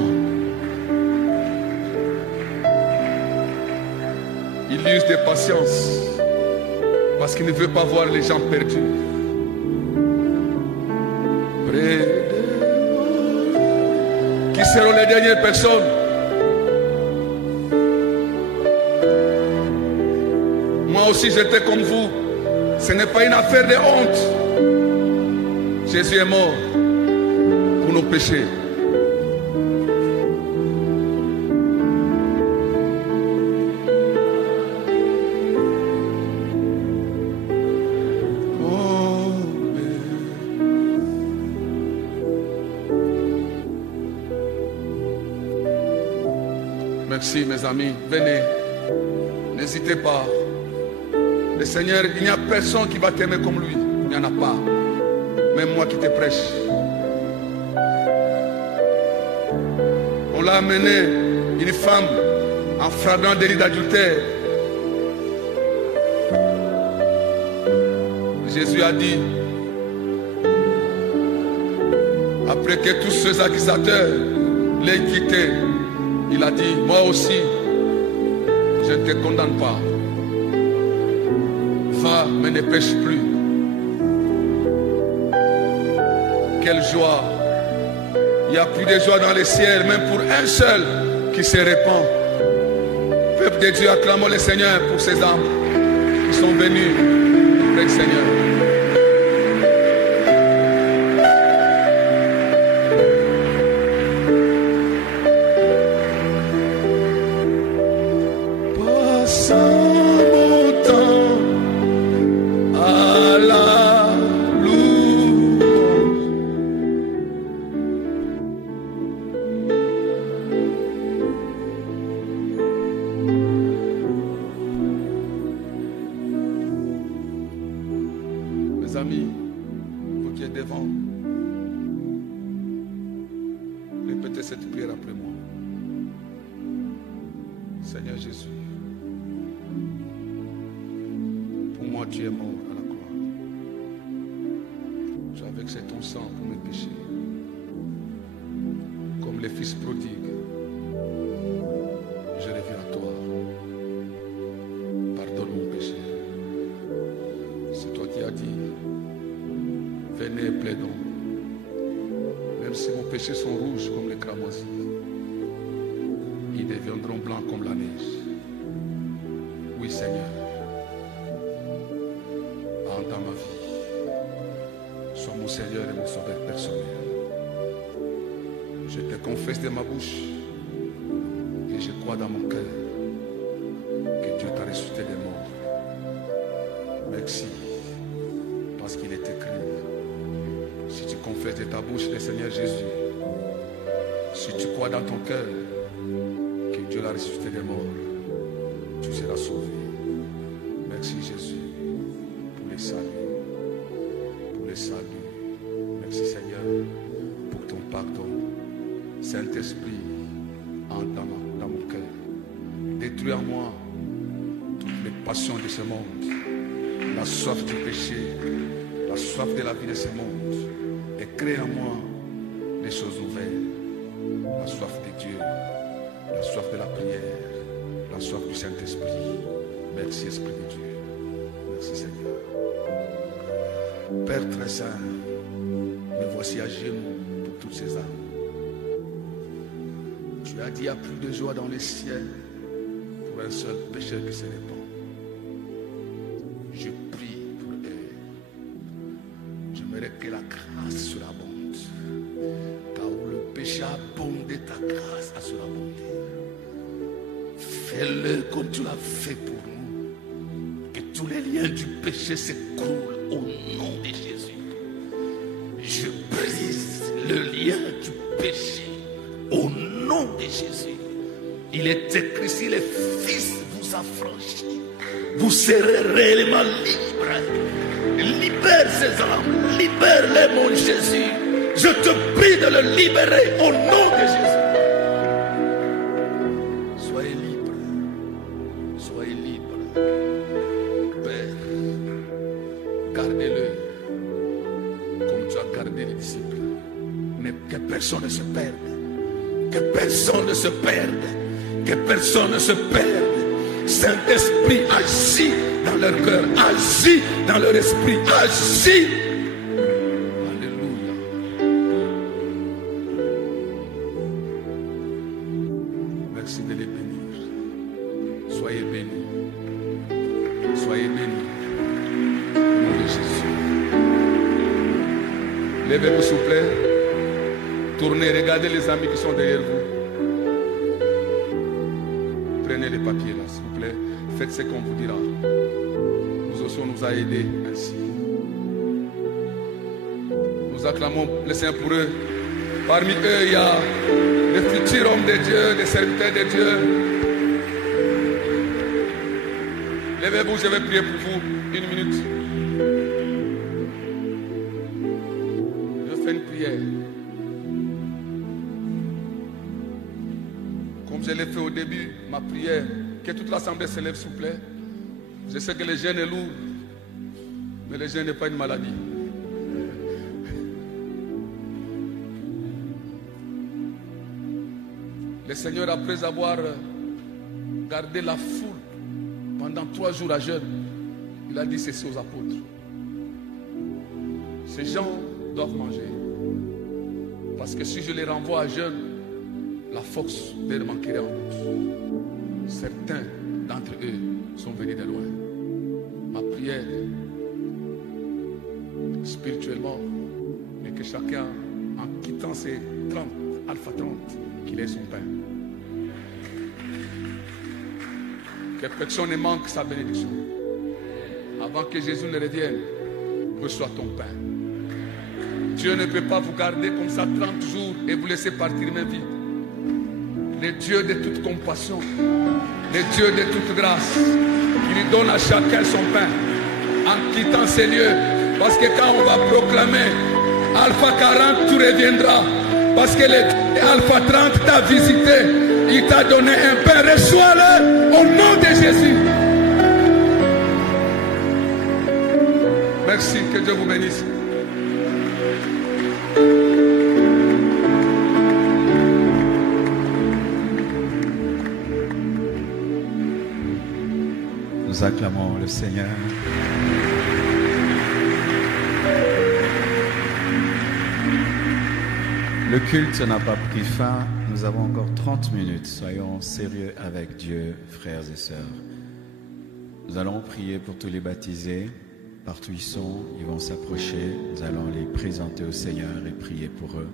Il use de patience parce qu'il ne veut pas voir les gens perdus. Près de moi. Qui seront les dernières personnes? Moi aussi j'étais comme vous. Ce n'est pas une affaire de honte. Jésus est mort pour nos péchés. Merci mes amis, venez, n'hésitez pas. Le Seigneur, il n'y a personne qui va t'aimer comme lui, il n'y en a pas. Même moi qui te prêche. On l'a amené, une femme, en flagrant délit d'adultère. Jésus a dit, après que tous ces accusateurs l'aient quitté, il a dit, moi aussi, je ne te condamne pas. Va, mais ne pêche plus. Quelle joie. Il n'y a plus de joie dans les ciels, même pour un seul qui se répand. Peuple de Dieu, acclamons le Seigneur pour ces âmes qui sont venus près du Seigneur. Saint-Esprit, entre dans mon cœur. Détruis en moi toutes les passions de ce monde, la soif du péché, la soif de la vie de ce monde, et crée en moi des choses nouvelles, la soif de Dieu, la soif de la prière, la soif du Saint-Esprit. Merci Esprit de Dieu. Merci Seigneur. Père très saint, me voici à genoux pour toutes ces âmes. Tu as dit, il y a plus de joie dans les ciels pour un seul pécheur qui se répand. Je prie pour eux. J'aimerais que la grâce surabonde. Car où le péché a abondé, ta grâce a surabondé. Fais-le comme tu l'as fait pour nous. Que tous les liens du péché s'écroulent au nom de Jésus. Je brise le lien du péché au nom de Jésus. Il est écrit, si les fils vous affranchissent, vous serez réellement libres. Libère ces âmes, libère-les mon Jésus. Je te prie de le libérer au nom de Jésus. Soyez libres, soyez libres. Père, gardez-le comme tu as gardé les disciples. Mais que personne ne se perde. Que personne ne se perde. Que personne ne se perde. Saint-Esprit, agis dans leur cœur, agis dans leur esprit, agis. Alléluia. Merci de les bénir. Soyez bénis. Soyez bénis. Au nom de Jésus. Levez-vous s'il vous plaît. Tournez, regardez les amis qui sont derrière vous. Prenez les papiers là, s'il vous plaît. Faites ce qu'on vous dira. Nous aussi, on nous a aidés ainsi. Nous acclamons le Seigneur pour eux. Parmi eux, il y a des futurs hommes de Dieu, des serviteurs de Dieu. Levez-vous, je vais prier pour vous. 1 minute. Je fais une prière. Comme je l'ai fait au début, ma prière, que toute l'assemblée se lève s'il vous plaît. Je sais que le jeûne est lourd, mais le jeûne n'est pas une maladie. Le Seigneur, après avoir gardé la foule pendant 3 jours à jeûne, il a dit ceci aux apôtres. Ces gens doivent manger. Parce que si je les renvoie à jeûne, la force leur manquerait en doute. Certains d'entre eux sont venus de loin. Ma prière, spirituellement, est que chacun, en quittant ses 30, alpha 30, qu'il ait son pain. Que personne ne manque sa bénédiction. Avant que Jésus ne revienne, reçois ton pain. Dieu ne peut pas vous garder comme ça 30 jours et vous laisser partir même vite. Le Dieu de toute compassion, le Dieu de toute grâce, qui lui donne à chacun son pain en quittant ces lieux. Parce que quand on va proclamer Alpha 40, tout reviendra. Parce que le Alpha 30 t'a visité, il t'a donné un pain. Reçois-le au nom de Jésus. Merci, que Dieu vous bénisse. Nous acclamons le Seigneur. Le culte n'a pas pris fin. Nous avons encore 30 minutes. Soyons sérieux avec Dieu, frères et sœurs. Nous allons prier pour tous les baptisés. Partout ils sont, ils vont s'approcher. Nous allons les présenter au Seigneur et prier pour eux.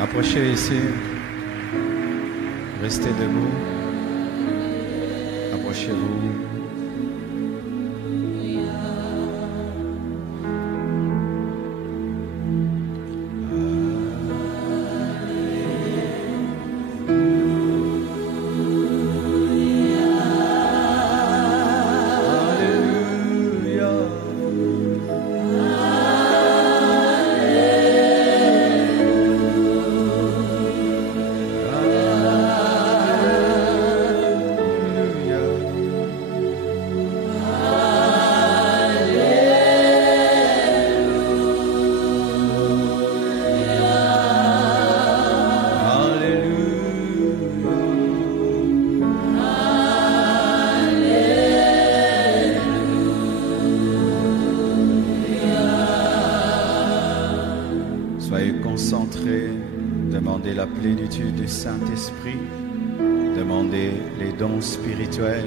Approchez ici, restez debout, approchez-vous. Demandez la plénitude du Saint-Esprit. Demandez les dons spirituels.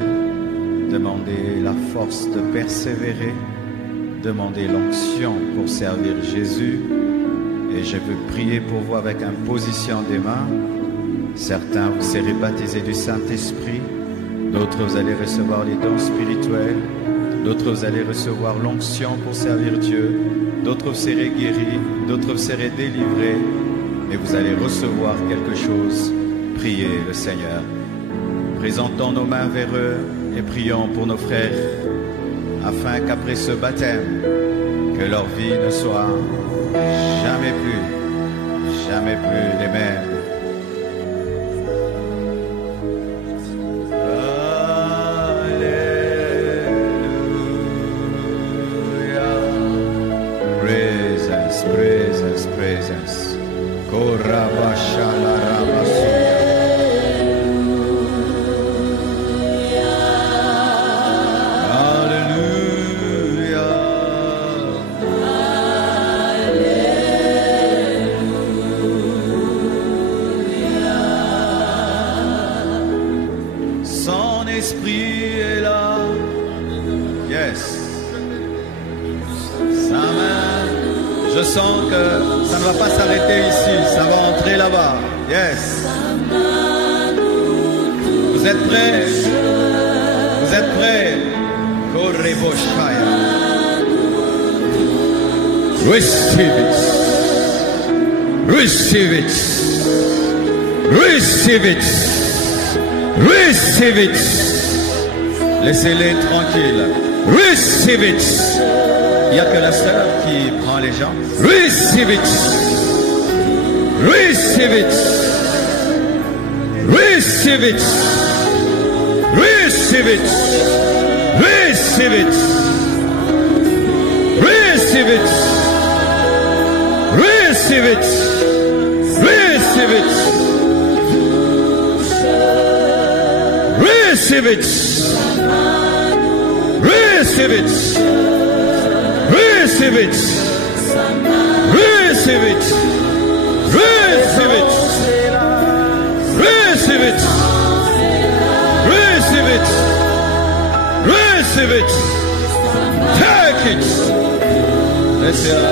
Demandez la force de persévérer. Demandez l'onction pour servir Jésus. Et je veux prier pour vous avec imposition des mains. Certains, vous serez baptisés du Saint-Esprit. D'autres, vous allez recevoir les dons spirituels. D'autres, vous allez recevoir l'onction pour servir Dieu. D'autres, vous serez guéris. D'autres, vous serez délivrés. Et vous allez recevoir quelque chose. Priez le Seigneur. Présentons nos mains vers eux et prions pour nos frères, afin qu'après ce baptême, que leur vie ne soit jamais plus les mêmes. Presence. Son esprit est là. Yes. Sa main. Je sens que ça ne va pas s'arrêter ici, ça va entrer là-bas. Yes. Vous êtes prêts? Vous êtes prêts? Receive it. Receive it. Receive it. Receive it. Laissez-les tranquilles. Receive it. Il n'y a que la sœur qui prend les gens. Receive it. Receive it. Receive it. Receive it. Receive it. Receive it. Receive it. Receive it. Receive it. Receive it. Receive it. Receive it. Receive it. Receive it. Receive it. Receive it. Take it. Laissez-la.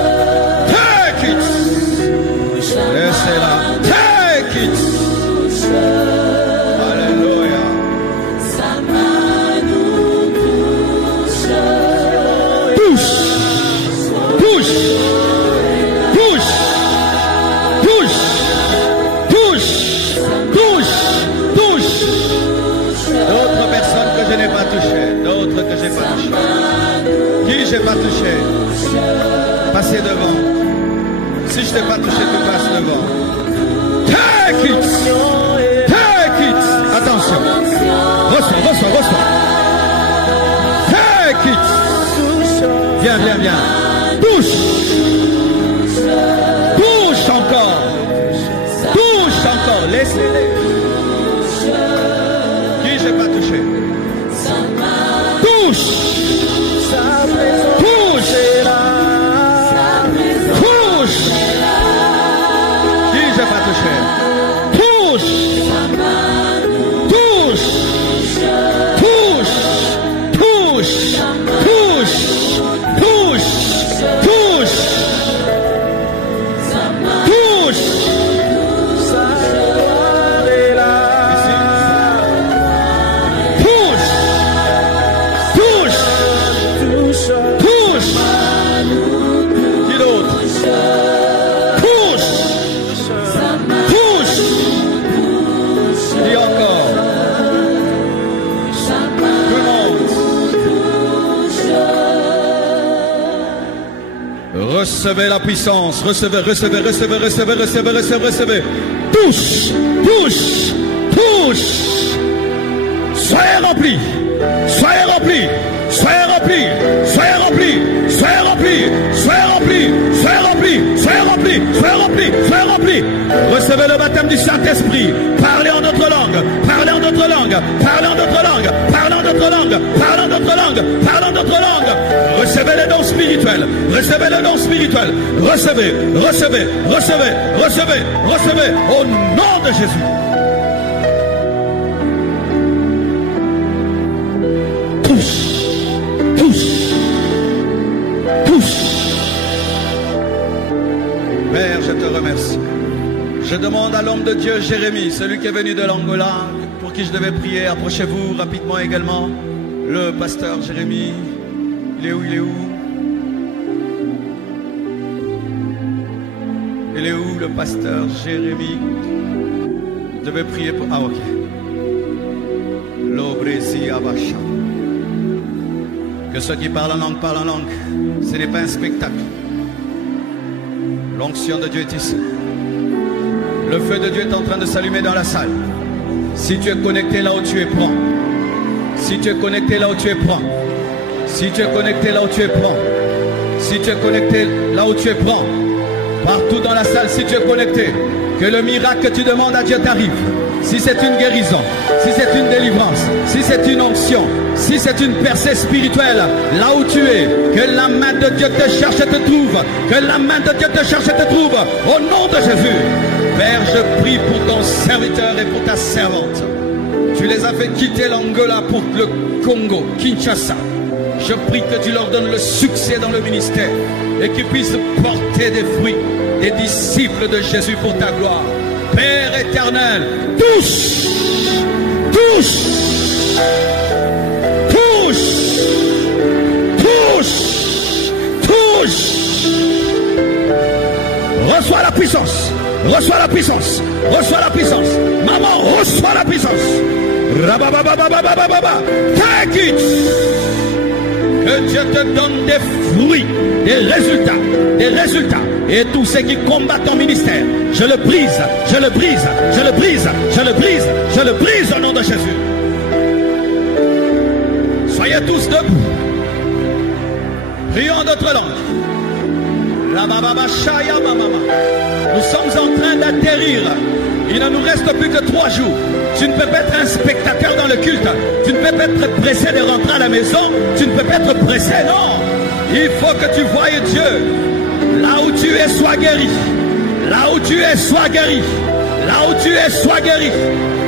Take it. Laissez-la. Take it. Alléluia. Push. Push. Push. Push. Push. Push. Push. D'autres personnes que je n'ai pas touchées. D'autres que je n'ai pas touchées. Qui je n'ai pas touché? Passez devant. Si je ne t'ai pas touché, tu passes devant. Take it. Take it. Attention. Reçois, reçois, reçois. Take it. Viens, viens, viens. Touche. Touche encore. Touche encore. Laissez-les. Qui je n'ai pas touché? Touche. Touche. Touche. Qui je n'ai pas touché? Touche. Touche. Touche. Touche. Touche. Touche. Touche. Touche. Recevez la puissance, recevez, recevez, recevez, recevez, recevez, recevez, recevez. Touche, touche, touche. Soyez remplis, soyez remplis, soyez remplis, soyez remplis, soyez remplis, soyez remplis, soyez remplis. remplis, soyez remplis, soyez remplis, soyez remplis. Recevez le baptême du Saint-Esprit. Parlez en notre langue, parlez en notre langue, parlez en notre langue, parlez en notre langue, parlez en notre langue, parlez en notre langue. Recevez les dons spirituels, recevez les dons spirituels, recevez, recevez, recevez, recevez, recevez, au nom de Jésus. Père, je te remercie. Je demande à l'homme de Dieu, Jérémie, celui qui est venu de l'Angola, pour qui je devais prier. Approchez-vous rapidement également. Le pasteur Jérémie, il est où? Il est où? Il est où le pasteur Jérémie? Je devais prier pour... Ah, ok. L'obresi abacha. Que ceux qui parlent en langue parlent en langue. Ce n'est pas un spectacle. L'onction de Dieu est ici. Le feu de Dieu est en train de s'allumer dans la salle. Si tu es connecté là où tu es, prends. Si tu es connecté là où tu es, prends. Si tu es connecté là où tu es, prends. Si tu es connecté là où tu es, prends. Partout dans la salle, si tu es connecté, que le miracle que tu demandes à Dieu t'arrive. Si c'est une guérison, si c'est une délivrance, si c'est une onction, si c'est une percée spirituelle, là où tu es, que la main de Dieu te cherche et te trouve. Que la main de Dieu te cherche et te trouve. Au nom de Jésus. Père, je prie pour ton serviteur et pour ta servante. Tu les as fait quitter l'Angola pour le Congo, Kinshasa. Je prie que tu leur donnes le succès dans le ministère et qu'ils puissent porter des fruits, des disciples de Jésus pour ta gloire. Père éternel, touche, touche, touche, touche, touche. Reçois la puissance, reçois la puissance, reçois la puissance. Maman, reçois la puissance. Rabababababababa. Take it. Que Dieu te donne des fruits, des résultats, des résultats. Et tous ceux qui combattent ton ministère, je le brise, je le brise, je le brise, je le brise, je le brise au nom de Jésus. Soyez tous debout. Prions d'autres langues. Nous sommes en train d'atterrir. Il ne nous reste plus que 3 jours. Tu ne peux pas être un spectateur dans le culte. Tu ne peux pas être pressé de rentrer à la maison. Tu ne peux pas être pressé, non. Il faut que tu voies Dieu. Là où tu es, sois guéri. Là où tu es, sois guéri. Là où tu es, sois guéri.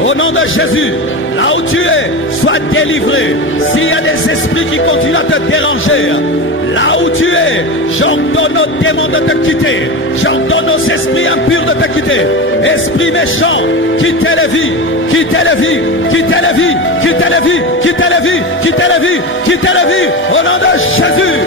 Au nom de Jésus. Là où tu es, sois délivré. S'il y a des esprits qui continuent à te déranger, là où tu es, j'ordonne aux démons de te quitter. J'ordonne aux esprits impurs de te quitter. Esprits méchants, quittez les vies, quittez les vies, quittez les vies, quittez les vies, quittez les vies, quittez les vies, quittez les vies. Au nom de Jésus,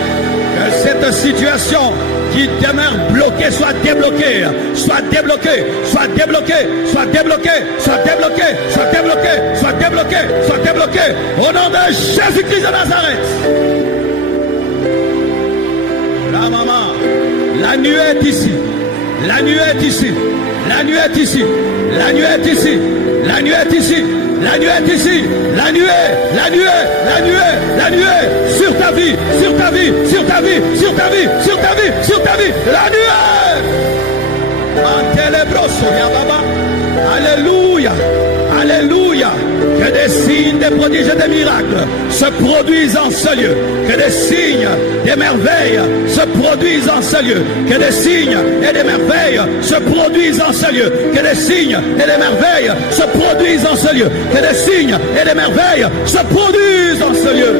que cette situation qui demeure bloquée soit débloquée, soit débloquée, soit débloquée, soit débloquée, soit débloquée, soit débloquée, soit débloquée, soit débloquée. Au nom de Jésus-Christ de Nazareth. La maman, la nuée est ici, la nuée est ici, la nuée est ici, la nuée est ici, la nuée est ici, la nuée est ici, la nuée, la nuée, la nuée, la nuée, sur ta vie, sur ta vie, sur ta vie, sur ta vie, sur ta vie, sur ta vie, la nuée. Alléluia, alléluia. Que des signes, des prodiges et des miracles se produisent en ce lieu. Que des signes, des merveilles se produisent en ce lieu. Que des signes et des merveilles se produisent en ce lieu. Que des signes et des merveilles se produisent en ce lieu. Que des signes et des merveilles se produisent en ce lieu.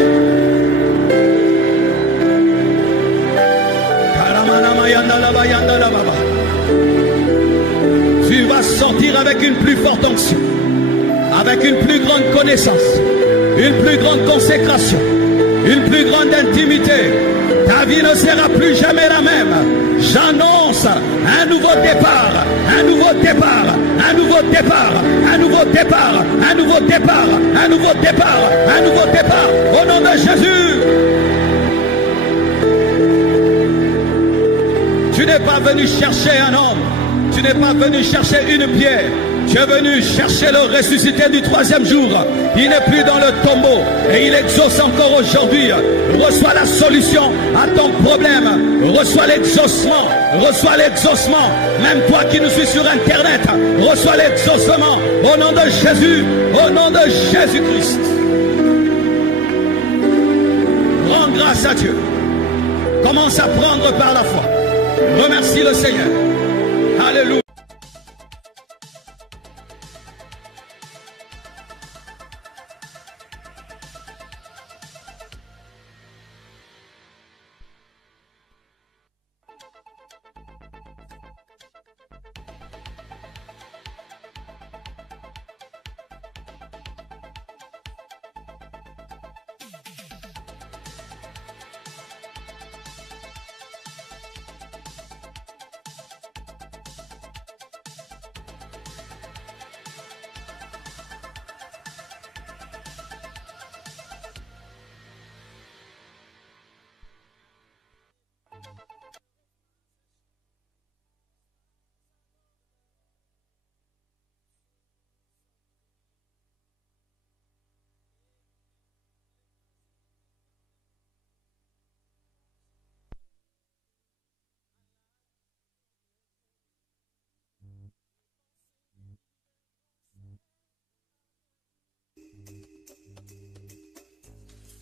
Tu vas sortir avec une plus forte onction, avec une plus grande connaissance, une plus grande consécration, une plus grande intimité. Ta vie ne sera plus jamais la même. J'annonce un nouveau départ, un nouveau départ, un nouveau départ, un nouveau départ, un nouveau départ, un nouveau départ, un nouveau départ, au nom de Jésus. Tu n'es pas venu chercher un homme, Tu n'es pas venu chercher une pierre. Tu es venu chercher le ressuscité du troisième jour. Il n'est plus dans le tombeau et il exauce encore aujourd'hui. Reçois la solution à ton problème. Reçois l'exaucement. Reçois l'exaucement. Même toi qui nous suis sur Internet, reçois l'exaucement. Au nom de Jésus. Au nom de Jésus-Christ. Rends grâce à Dieu. Commence à prendre par la foi. Remercie le Seigneur. Alléluia.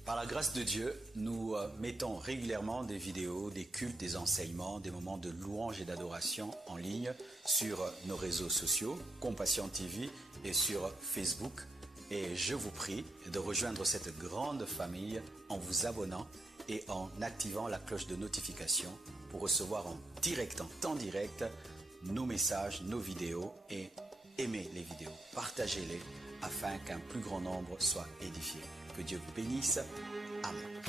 Par la grâce de Dieu, nous mettons régulièrement des vidéos, des cultes, des enseignements, des moments de louange et d'adoration en ligne sur nos réseaux sociaux, Compassion TV et sur Facebook. Et je vous prie de rejoindre cette grande famille en vous abonnant et en activant la cloche de notification pour recevoir en direct, en temps direct, nos messages, nos vidéos et aimez les vidéos, partagez-les afin qu'un plus grand nombre soit édifié. Que Dieu vous bénisse. Amen.